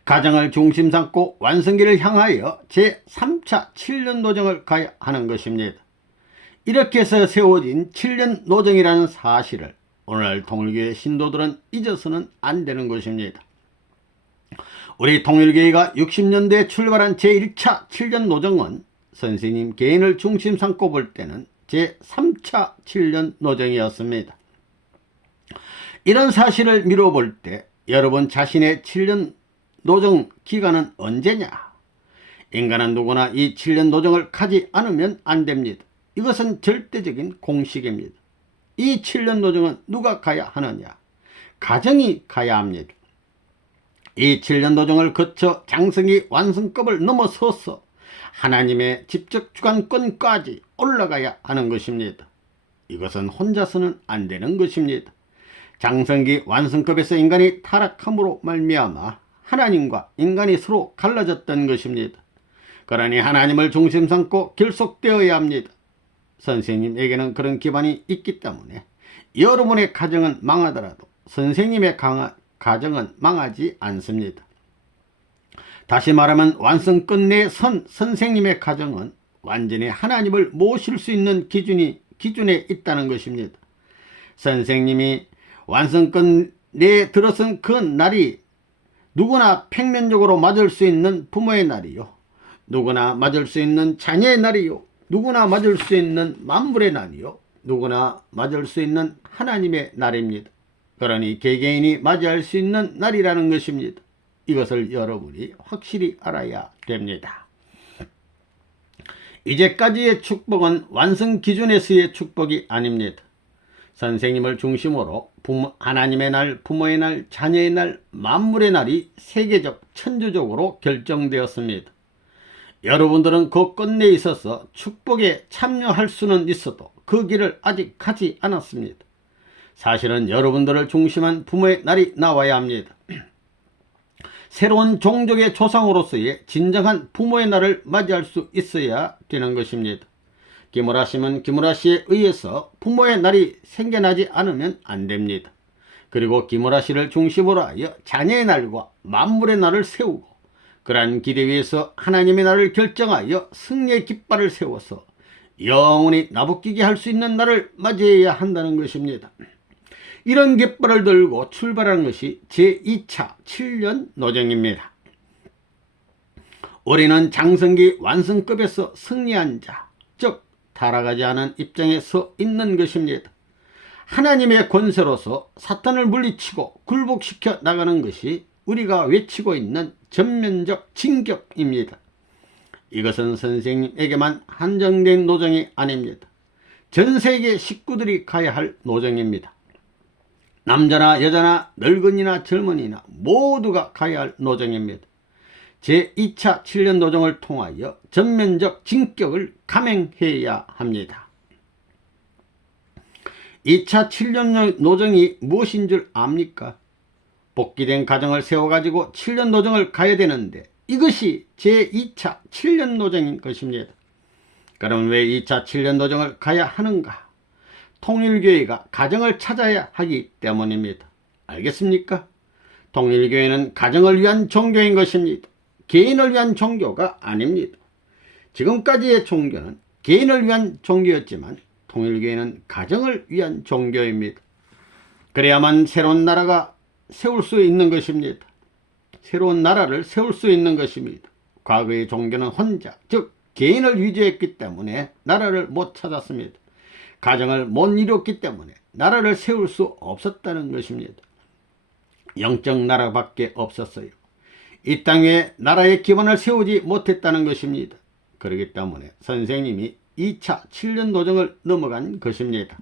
가정을 중심 삼고 완성기를 향하여 제3차 7년 노정을 가야 하는 것입니다. 이렇게 해서 세워진 7년 노정이라는 사실을 오늘날 통일교회 신도들은 잊어서는 안 되는 것입니다. 우리 통일교회가 60년대에 출발한 제1차 7년 노정은 선생님 개인을 중심 삼고 볼 때는 제3차 7년 노정이었습니다. 이런 사실을 미뤄볼 때 여러분 자신의 7년 노정 기간은 언제냐? 인간은 누구나 이 7년 노정을 가지 않으면 안 됩니다. 이것은 절대적인 공식입니다. 이 7년 노정은 누가 가야 하느냐? 가정이 가야 합니다. 이 7년 노정을 거쳐 장성기 완성급을 넘어서서 하나님의 직접 주관권까지 올라가야 하는 것입니다. 이것은 혼자서는 안 되는 것입니다. 장성기 완성급에서 인간이 타락함으로 말미암아 하나님과 인간이 서로 갈라졌던 것입니다. 그러니 하나님을 중심 삼고 결속되어야 합니다. 선생님에게는 그런 기반이 있기 때문에 여러분의 가정은 망하더라도 선생님의 가정은 망하지 않습니다. 다시 말하면 완성 끝내 선생님의 가정은 완전히 하나님을 모실 수 있는 기준에 있다는 것입니다. 선생님이 완성 끝내 들어선 그 날이 누구나 평면적으로 맞을 수 있는 부모의 날이요, 누구나 맞을 수 있는 자녀의 날이요, 누구나 맞을 수 있는 만물의 날이요, 누구나 맞을 수 있는 하나님의 날입니다. 그러니 개개인이 맞이할 수 있는 날이라는 것입니다. 이것을 여러분이 확실히 알아야 됩니다. 이제까지의 축복은 완성 기준에서의 축복이 아닙니다. 선생님을 중심으로 하나님의 날, 부모의 날, 자녀의 날, 만물의 날이 세계적, 천주적으로 결정되었습니다. 여러분들은 그 끝내 있어서 축복에 참여할 수는 있어도 그 길을 아직 가지 않았습니다. 사실은 여러분들을 중심한 부모의 날이 나와야 합니다. 새로운 종족의 조상으로서의 진정한 부모의 날을 맞이할 수 있어야 되는 것입니다. 기물하시면 기물하시에 의해서 부모의 날이 생겨나지 않으면 안 됩니다. 그리고 기물하시를 중심으로 하여 자녀의 날과 만물의 날을 세우고 그러한 기대 위에서 하나님의 날을 결정하여 승리의 깃발을 세워서 영원히 나부끼게 할 수 있는 날을 맞이해야 한다는 것입니다. 이런 깃발을 들고 출발하는 것이 제2차 7년 노정입니다. 우리는 장성기 완성급에서 승리한 자, 즉 타락하지 않은 입장에 서 있는 것입니다. 하나님의 권세로서 사탄을 물리치고 굴복시켜 나가는 것이 우리가 외치고 있는 전면적 진격입니다. 이것은 선생님에게만 한정된 노정이 아닙니다. 전 세계 식구들이 가야 할 노정입니다. 남자나 여자나 늙은이나 젊은이나 모두가 가야 할 노정입니다. 제2차 7년 노정을 통하여 전면적 진격을 감행해야 합니다. 2차 7년 노정이 무엇인 줄 압니까? 복귀된 가정을 세워가지고 7년 노정을 가야 되는데 이것이 제2차 7년 노정인 것입니다. 그럼 왜 2차 7년 노정을 가야 하는가? 통일교회가 가정을 찾아야 하기 때문입니다. 알겠습니까? 통일교회는 가정을 위한 종교인 것입니다. 개인을 위한 종교가 아닙니다. 지금까지의 종교는 개인을 위한 종교였지만 통일교회는 가정을 위한 종교입니다. 그래야만 새로운 나라가 세울 수 있는 것입니다. 새로운 나라를 세울 수 있는 것입니다. 과거의 종교는 혼자, 즉 개인을 위주했기 때문에 나라를 못 찾았습니다. 가정을 못 이뤘기 때문에 나라를 세울 수 없었다는 것입니다. 영적 나라밖에 없었어요. 이 땅에 나라의 기반을 세우지 못했다는 것입니다. 그렇기 때문에 선생님이 2차 7년 노정을 넘어간 것입니다.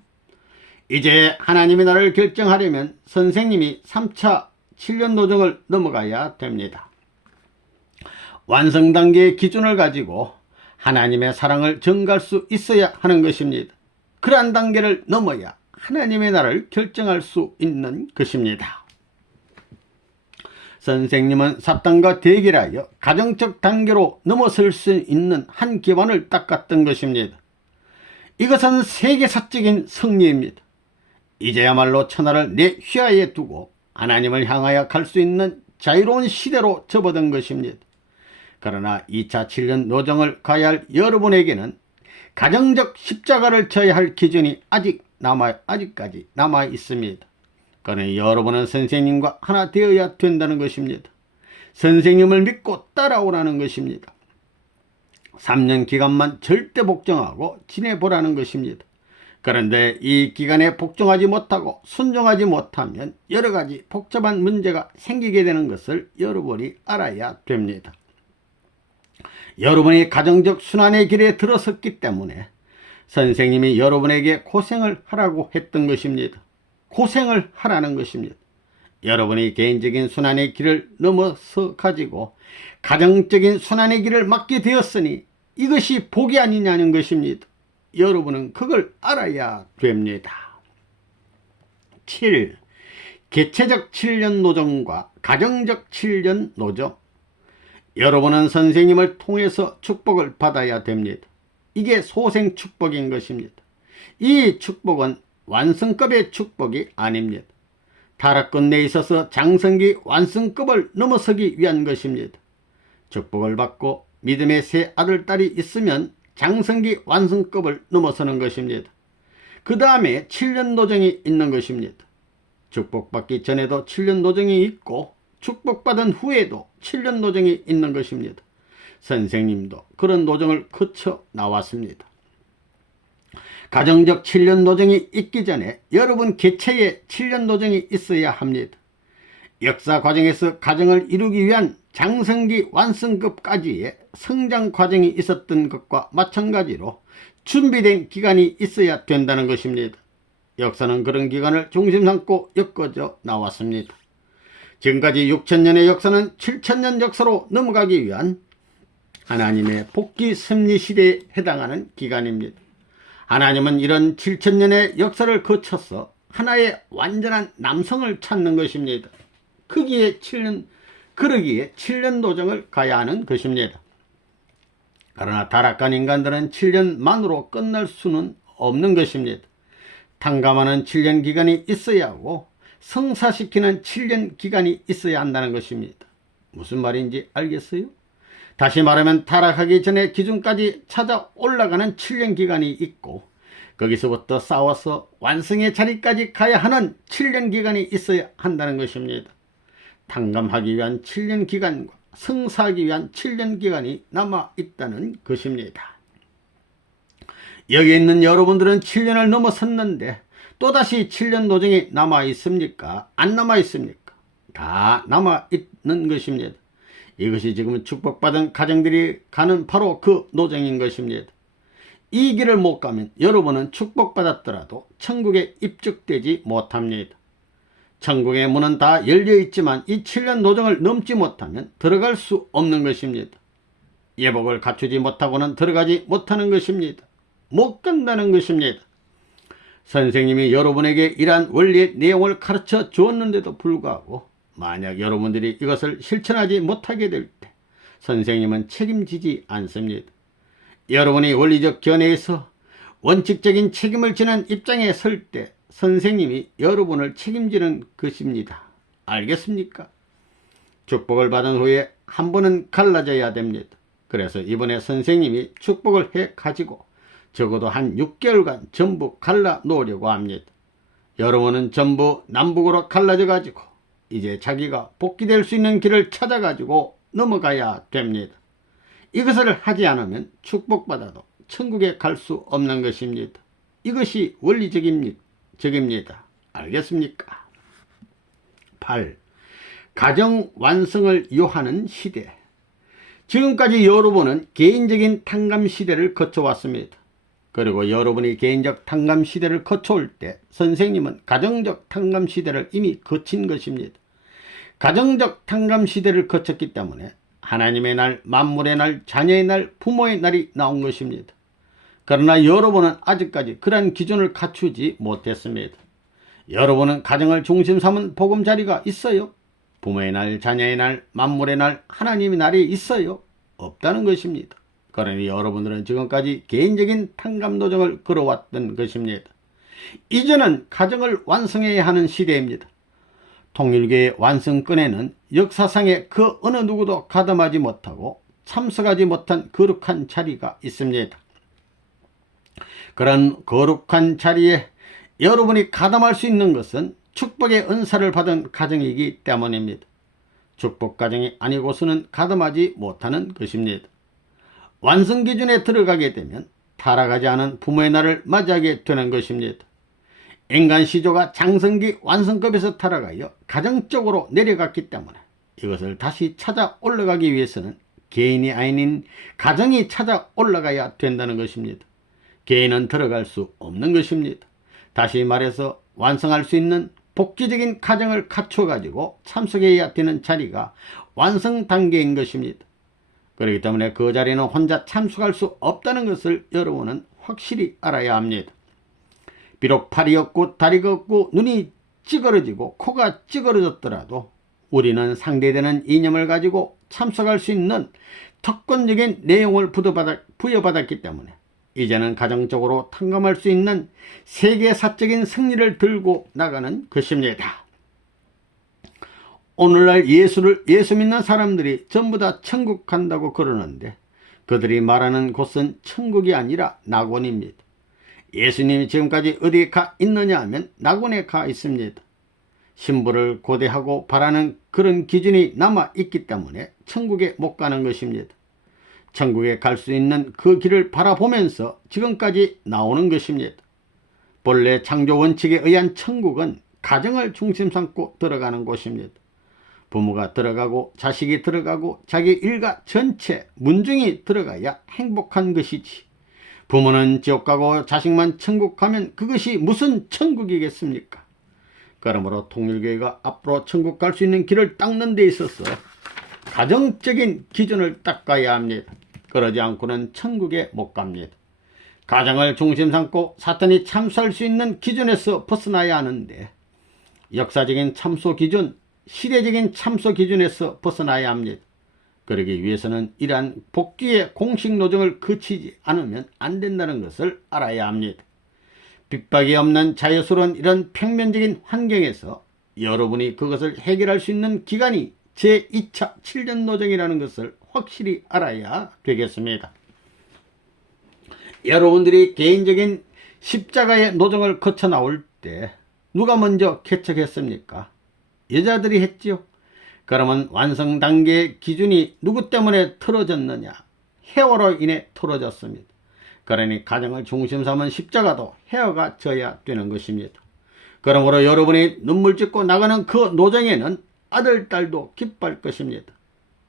이제 하나님의 나라를 결정하려면 선생님이 3차 7년 노정을 넘어가야 됩니다. 완성 단계의 기준을 가지고 하나님의 사랑을 전가할 수 있어야 하는 것입니다. 그러한 단계를 넘어야 하나님의 나라를 결정할 수 있는 것입니다. 선생님은 사탄과 대결하여 가정적 단계로 넘어설 수 있는 한 기반을 닦았던 것입니다. 이것은 세계사적인 승리입니다. 이제야말로 천하를 내 휘하에 두고 하나님을 향하여 갈 수 있는 자유로운 시대로 접어든 것입니다. 그러나 2차 7년 노정을 가야 할 여러분에게는 가정적 십자가를 져야 할 기준이 아직까지 남아 있습니다. 그러니 여러분은 선생님과 하나 되어야 된다는 것입니다. 선생님을 믿고 따라오라는 것입니다. 3년 기간만 절대 복종하고 지내보라는 것입니다. 그런데 이 기간에 복종하지 못하고 순종하지 못하면 여러 가지 복잡한 문제가 생기게 되는 것을 여러분이 알아야 됩니다. 여러분이 가정적 순환의 길에 들어섰기 때문에 선생님이 여러분에게 고생을 하라고 했던 것입니다. 고생을 하라는 것입니다. 여러분이 개인적인 순환의 길을 넘어서 가지고 가정적인 순환의 길을 맞게 되었으니 이것이 복이 아니냐는 것입니다. 여러분은 그걸 알아야 됩니다. 7. 개체적 7년 노정과 가정적 7년 노정. 여러분은 선생님을 통해서 축복을 받아야 됩니다. 이게 소생 축복인 것입니다. 이 축복은 완성급의 축복이 아닙니다. 타락권 내에 있어서 장성기 완성급을 넘어서기 위한 것입니다. 축복을 받고 믿음의 새 아들, 딸이 있으면 장성기 완성급을 넘어서는 것입니다. 그 다음에 7년 노정이 있는 것입니다. 축복받기 전에도 7년 노정이 있고 축복받은 후에도 7년 노정이 있는 것입니다. 선생님도 그런 노정을 거쳐 나왔습니다. 가정적 7년 노정이 있기 전에 여러분 개체에 7년 노정이 있어야 합니다. 역사 과정에서 가정을 이루기 위한 장성기 완성급까지의 성장 과정이 있었던 것과 마찬가지로 준비된 기간이 있어야 된다는 것입니다. 역사는 그런 기간을 중심 삼고 엮어져 나왔습니다. 지금까지 6천년의 역사는 7천년 역사로 넘어가기 위한 하나님의 복귀 섭리 시대에 해당하는 기간입니다. 하나님은 이런 7천년의 역사를 거쳐서 하나의 완전한 남성을 찾는 것입니다. 그러기에 7년 노정을 가야 하는 것입니다. 그러나 타락한 인간들은 7년만으로 끝날 수는 없는 것입니다. 탕감하는 7년 기간이 있어야 하고 성사시키는 7년 기간이 있어야 한다는 것입니다. 무슨 말인지 알겠어요? 다시 말하면 타락하기 전에 기준까지 찾아 올라가는 7년 기간이 있고 거기서부터 싸워서 완성의 자리까지 가야 하는 7년 기간이 있어야 한다는 것입니다. 탕감하기 위한 7년 기간과 성사하기 위한 7년 기간이 남아 있다는 것입니다. 여기 있는 여러분들은 7년을 넘어섰는데 또다시 7년 노정이 남아 있습니까? 안 남아 있습니까? 다 남아 있는 것입니다. 이것이 지금 축복받은 가정들이 가는 바로 그 노정인 것입니다. 이 길을 못 가면 여러분은 축복받았더라도 천국에 입적되지 못합니다. 천국의 문은 다 열려 있지만 이 7년 노정을 넘지 못하면 들어갈 수 없는 것입니다. 예복을 갖추지 못하고는 들어가지 못하는 것입니다. 못 간다는 것입니다. 선생님이 여러분에게 이러한 원리의 내용을 가르쳐 주었는데도 불구하고 만약 여러분들이 이것을 실천하지 못하게 될 때 선생님은 책임지지 않습니다. 여러분이 원리적 견해에서 원칙적인 책임을 지는 입장에 설 때 선생님이 여러분을 책임지는 것입니다. 알겠습니까? 축복을 받은 후에 한 번은 갈라져야 됩니다. 그래서 이번에 선생님이 축복을 해 가지고 적어도 한 6개월간 전부 갈라 놓으려고 합니다. 여러분은 전부 남북으로 갈라져 가지고 이제 자기가 복귀될 수 있는 길을 찾아 가지고 넘어가야 됩니다. 이것을 하지 않으면 축복받아도 천국에 갈 수 없는 것입니다. 이것이 원리적입니다. 알겠습니까? 8. 가정 완성을 요하는 시대. 지금까지 여러분은 개인적인 탕감 시대를 거쳐왔습니다. 그리고 여러분이 개인적 탕감 시대를 거쳐올 때 선생님은 가정적 탕감 시대를 이미 거친 것입니다. 가정적 탕감 시대를 거쳤기 때문에 하나님의 날, 만물의 날, 자녀의 날, 부모의 날이 나온 것입니다. 그러나 여러분은 아직까지 그러한 기준을 갖추지 못했습니다. 여러분은 가정을 중심 삼은 보금자리가 있어요? 부모의 날, 자녀의 날, 만물의 날, 하나님의 날이 있어요? 없다는 것입니다. 그러니 여러분들은 지금까지 개인적인 탕감도정을 걸어왔던 것입니다. 이제는 가정을 완성해야 하는 시대입니다. 통일교의 완성권에는 역사상에 그 어느 누구도 가담하지 못하고 참석하지 못한 거룩한 자리가 있습니다. 그런 거룩한 자리에 여러분이 가담할 수 있는 것은 축복의 은사를 받은 가정이기 때문입니다. 축복 가정이 아니고서는 가담하지 못하는 것입니다. 완성 기준에 들어가게 되면 타락하지 않은 부모의 날을 맞이하게 되는 것입니다. 인간 시조가 장성기 완성급에서 타락하여 가정적으로 내려갔기 때문에 이것을 다시 찾아 올라가기 위해서는 개인이 아닌 가정이 찾아 올라가야 된다는 것입니다. 개인은 들어갈 수 없는 것입니다. 다시 말해서 완성할 수 있는 복귀적인 가정을 갖춰가지고 참석해야 되는 자리가 완성 단계인 것입니다. 그렇기 때문에 그 자리는 혼자 참석할 수 없다는 것을 여러분은 확실히 알아야 합니다. 비록 팔이 없고 다리가 없고 눈이 찌그러지고 코가 찌그러졌더라도 우리는 상대되는 이념을 가지고 참석할 수 있는 특권적인 내용을 부여받았기 때문에 이제는 가정적으로 탕감할 수 있는 세계사적인 승리를 들고 나가는 것입니다. 오늘날 예수 믿는 사람들이 전부 다 천국 간다고 그러는데 그들이 말하는 곳은 천국이 아니라 낙원입니다. 예수님이 지금까지 어디에 가 있느냐 하면 낙원에 가 있습니다. 신부를 고대하고 바라는 그런 기준이 남아있기 때문에 천국에 못 가는 것입니다. 천국에 갈 수 있는 그 길을 바라보면서 지금까지 나오는 것입니다. 본래 창조 원칙에 의한 천국은 가정을 중심 삼고 들어가는 곳입니다. 부모가 들어가고 자식이 들어가고 자기 일가 전체 문중이 들어가야 행복한 것이지, 부모는 지옥 가고 자식만 천국 가면 그것이 무슨 천국이겠습니까? 그러므로 통일교회가 앞으로 천국 갈 수 있는 길을 닦는 데 있어서 가정적인 기준을 닦아야 합니다. 그러지 않고는 천국에 못 갑니다. 가정을 중심 삼고 사탄이 참수할 수 있는 기준에서 벗어나야 하는데 역사적인 참소 기준, 시대적인 참소 기준에서 벗어나야 합니다. 그러기 위해서는 이러한 복귀의 공식 노정을 거치지 않으면 안 된다는 것을 알아야 합니다. 핍박이 없는 자유스러운 이런 평면적인 환경에서 여러분이 그것을 해결할 수 있는 기간이 제2차 7년 노정이라는 것을 확실히 알아야 되겠습니다. 여러분들이 개인적인 십자가의 노정을 거쳐 나올 때 누가 먼저 개척했습니까? 여자들이 했지요. 그러면 완성 단계의 기준이 누구 때문에 틀어졌느냐? 헤어로 인해 틀어졌습니다. 그러니 가정을 중심 삼은 십자가도 헤어가 져야 되는 것입니다. 그러므로 여러분이 눈물 짓고 나가는 그 노정에는 아들, 딸도 기뻐할 것입니다.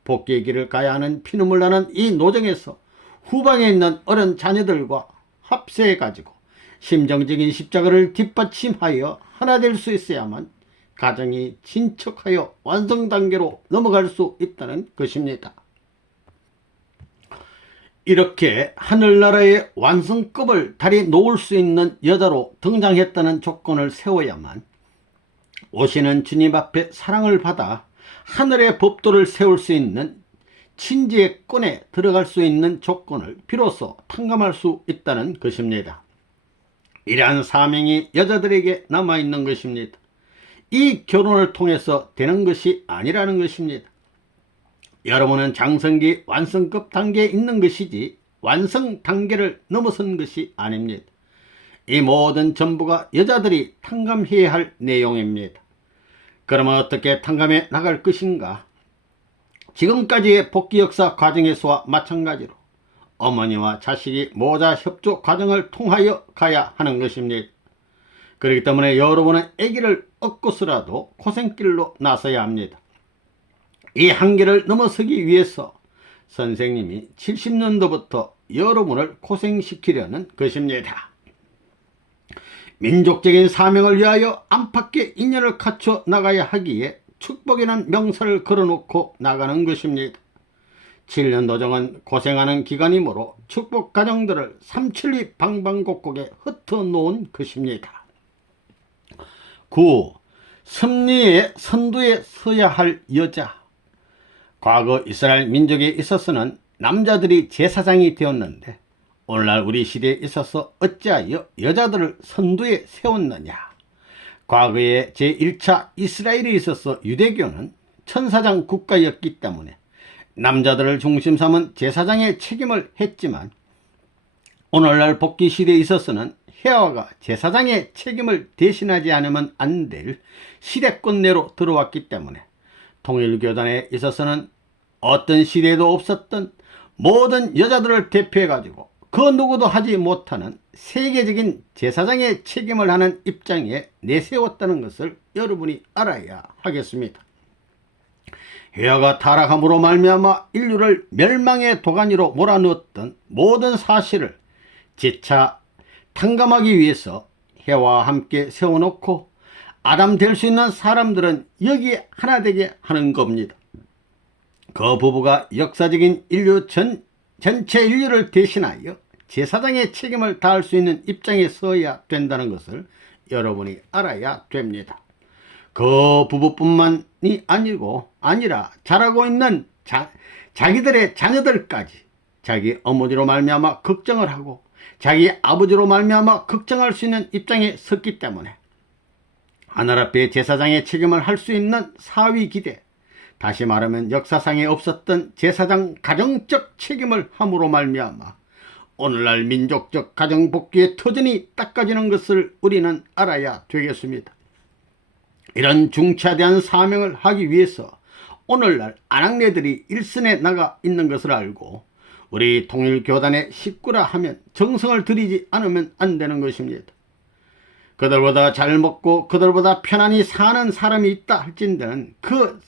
복귀의 길을 가야 하는 피눈물 나는 이 노정에서 후방에 있는 어른 자녀들과 합세해 가지고 심정적인 십자가를 뒷받침하여 하나 될 수 있어야만 가정이 진척하여 완성 단계로 넘어갈 수 있다는 것입니다. 이렇게 하늘나라의 완성급을 다리 놓을 수 있는 여자로 등장했다는 조건을 세워야만 오시는 주님 앞에 사랑을 받아 하늘의 법도를 세울 수 있는 친지의 권에 들어갈 수 있는 조건을 비로소 탕감할 수 있다는 것입니다. 이러한 사명이 여자들에게 남아있는 것입니다. 이 결혼을 통해서 되는 것이 아니라는 것입니다. 여러분은 장성기 완성급 단계에 있는 것이지 완성 단계를 넘어선 것이 아닙니다. 이 모든 전부가 여자들이 탕감해야 할 내용입니다. 그러면 어떻게 탕감해 나갈 것인가? 지금까지의 복귀 역사 과정에서와 마찬가지로 어머니와 자식이 모자 협조 과정을 통하여 가야 하는 것입니다. 그렇기 때문에 여러분은 아기를 얻고서라도 고생길로 나서야 합니다. 이 한계를 넘어서기 위해서 선생님이 70년도부터 여러분을 고생시키려는 것입니다. 민족적인 사명을 위하여 안팎의 인연을 갖춰 나가야 하기에 축복이라는 명사를 걸어놓고 나가는 것입니다. 7년 도정은 고생하는 기간이므로 축복 가정들을 삼천리 방방곡곡에 흩어놓은 것입니다. 9. 섭리의 선두에 서야 할 여자. 과거 이스라엘 민족에 있어서는 남자들이 제사장이 되었는데 오늘날 우리 시대에 있어서 어찌하여 여자들을 선두에 세웠느냐. 과거에 제1차 이스라엘에 있어서 유대교는 천사장 국가였기 때문에 남자들을 중심 삼은 제사장의 책임을 했지만 오늘날 복귀 시대에 있어서는 헤아가 제사장의 책임을 대신하지 않으면 안 될 시대권 내로 들어왔기 때문에 통일교단에 있어서는 어떤 시대에도 없었던 모든 여자들을 대표해 가지고 그 누구도 하지 못하는 세계적인 제사장의 책임을 하는 입장에 내세웠다는 것을 여러분이 알아야 하겠습니다. 헤아가 타락함으로 말미암아 인류를 멸망의 도가니로 몰아넣었던 모든 사실을 재차 탕감하기 위해서 헤아와 함께 세워놓고 아담 될 수 있는 사람들은 여기에 하나 되게 하는 겁니다. 그 부부가 역사적인 인류 전체 인류를 대신하여 제사장의 책임을 다할 수 있는 입장에 서야 된다는 것을 여러분이 알아야 됩니다. 그 부부뿐만이 아니라 자라고 있는 자기들의 자녀들까지 자기 어머니로 말미암아 걱정을 하고 자기 아버지로 말미암아 걱정할 수 있는 입장에 섰기 때문에 하늘 앞에 제사장의 책임을 할 수 있는 사위 기대, 다시 말하면 역사상에 없었던 제사장 가정적 책임을 함으로 말미암아 오늘날 민족적 가정복귀의 터전이 닦아지는 것을 우리는 알아야 되겠습니다. 이런 중차대한 사명을 하기 위해서 오늘날 아낙네들이 일선에 나가 있는 것을 알고 우리 통일교단의 식구라 하면 정성을 들이지 않으면 안 되는 것입니다. 그들보다 잘 먹고 그들보다 편안히 사는 사람이 있다 할진대는 그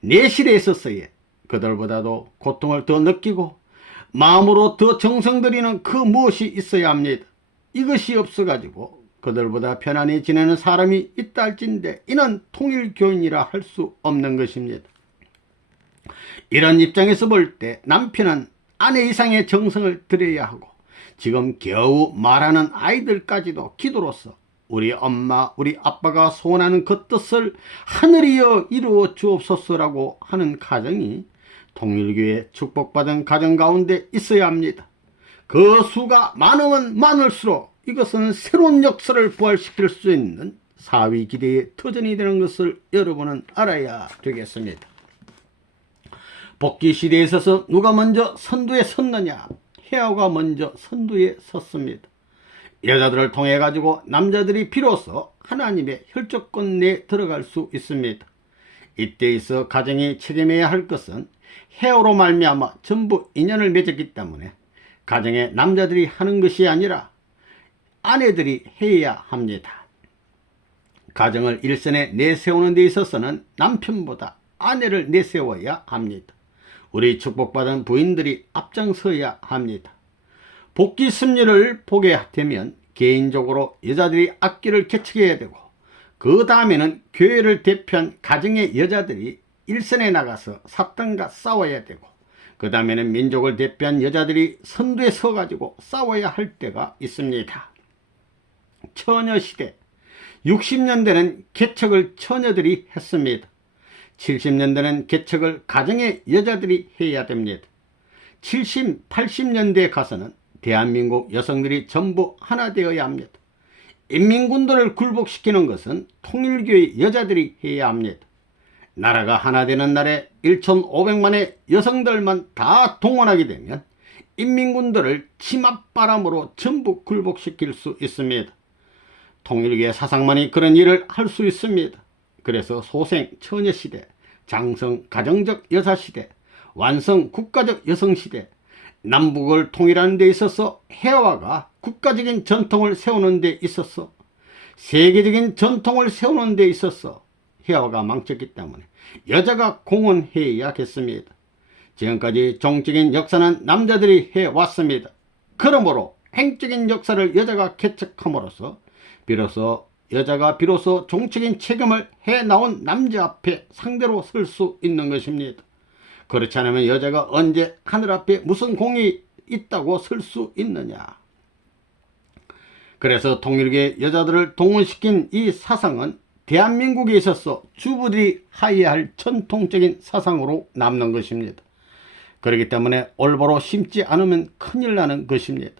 내실에 있어서의 그들보다도 고통을 더 느끼고 마음으로 더 정성 들이는 그 무엇이 있어야 합니다. 이것이 없어가지고 그들보다 편안히 지내는 사람이 있다 할진대 이는 통일교인이라 할 수 없는 것입니다. 이런 입장에서 볼 때 남편은 아내 이상의 정성을 들여야 하고 지금 겨우 말하는 아이들까지도 기도로서 우리 엄마 우리 아빠가 소원하는 그 뜻을 하늘이여 이루어 주옵소서라고 하는 가정이 통일교회 축복받은 가정 가운데 있어야 합니다. 그 수가 많으면 많을수록 이것은 새로운 역사를 부활시킬 수 있는 사위 기대의 터전이 되는 것을 여러분은 알아야 되겠습니다. 복귀 시대에 있어서 누가 먼저 선두에 섰느냐? 헤아가 먼저 선두에 섰습니다. 여자들을 통해 가지고 남자들이 비로소 하나님의 혈족권 내에 들어갈 수 있습니다. 이때 있어 가정이 책임해야 할 것은 헤아로 말미암아 전부 인연을 맺었기 때문에 가정에 남자들이 하는 것이 아니라 아내들이 해야 합니다. 가정을 일선에 내세우는 데 있어서는 남편보다 아내를 내세워야 합니다. 우리 축복받은 부인들이 앞장서야 합니다. 복귀 섭리를 보게 되면 개인적으로 여자들이 악기를 개척해야 되고 그 다음에는 교회를 대표한 가정의 여자들이 일선에 나가서 사탄과 싸워야 되고 그 다음에는 민족을 대표한 여자들이 선두에 서가지고 싸워야 할 때가 있습니다. 처녀시대 60년대는 개척을 처녀들이 했습니다. 70년대는 개척을 가정의 여자들이 해야 됩니다. 70, 80년대에 가서는 대한민국 여성들이 전부 하나 되어야 합니다. 인민군도를 굴복시키는 것은 통일교의 여자들이 해야 합니다. 나라가 하나 되는 날에 1,500만의 여성들만 다 동원하게 되면 인민군도를 치맛바람으로 전부 굴복시킬 수 있습니다. 통일교의 사상만이 그런 일을 할 수 있습니다. 그래서 소생 처녀시대, 장성 가정적 여사시대, 완성 국가적 여성시대, 남북을 통일하는 데 있어서 해와가 국가적인 전통을 세우는 데 있어서 세계적인 전통을 세우는 데 있어서 해와가 망쳤기 때문에 여자가 공헌해야겠습니다. 지금까지 정적인 역사는 남자들이 해왔습니다. 그러므로 행적인 역사를 여자가 개척함으로써 여자가 비로소 정적인 책임을 해나온 남자 앞에 상대로 설 수 있는 것입니다. 그렇지 않으면 여자가 언제 하늘 앞에 무슨 공이 있다고 설 수 있느냐. 그래서 통일교의 여자들을 동원시킨 이 사상은 대한민국에 있어서 주부들이 하여야 할 전통적인 사상으로 남는 것입니다. 그렇기 때문에 올바로 심지 않으면 큰일 나는 것입니다.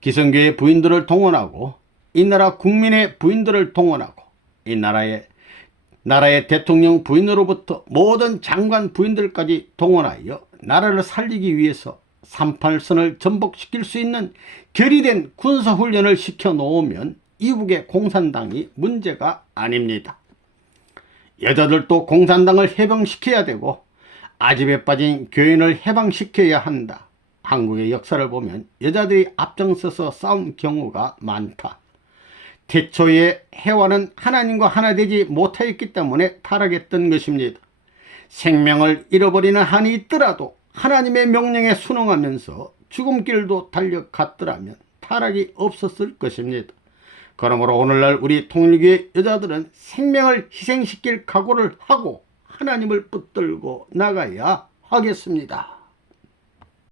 기성교의 부인들을 동원하고 이 나라 국민의 부인들을 동원하고 이 나라의 대통령 부인으로부터 모든 장관 부인들까지 동원하여 나라를 살리기 위해서 38선을 전복시킬 수 있는 결의된 군사훈련을 시켜놓으면 이북의 공산당이 문제가 아닙니다. 여자들도 공산당을 해방시켜야 되고 아집에 빠진 교인을 해방시켜야 한다. 한국의 역사를 보면 여자들이 앞장서서 싸운 경우가 많다. 태초에 해와는 하나님과 하나 되지 못하였기 때문에 타락했던 것입니다. 생명을 잃어버리는 한이 있더라도 하나님의 명령에 순응하면서 죽음길도 달려갔더라면 타락이 없었을 것입니다. 그러므로 오늘날 우리 통일교의 여자들은 생명을 희생시킬 각오를 하고 하나님을 붙들고 나가야 하겠습니다.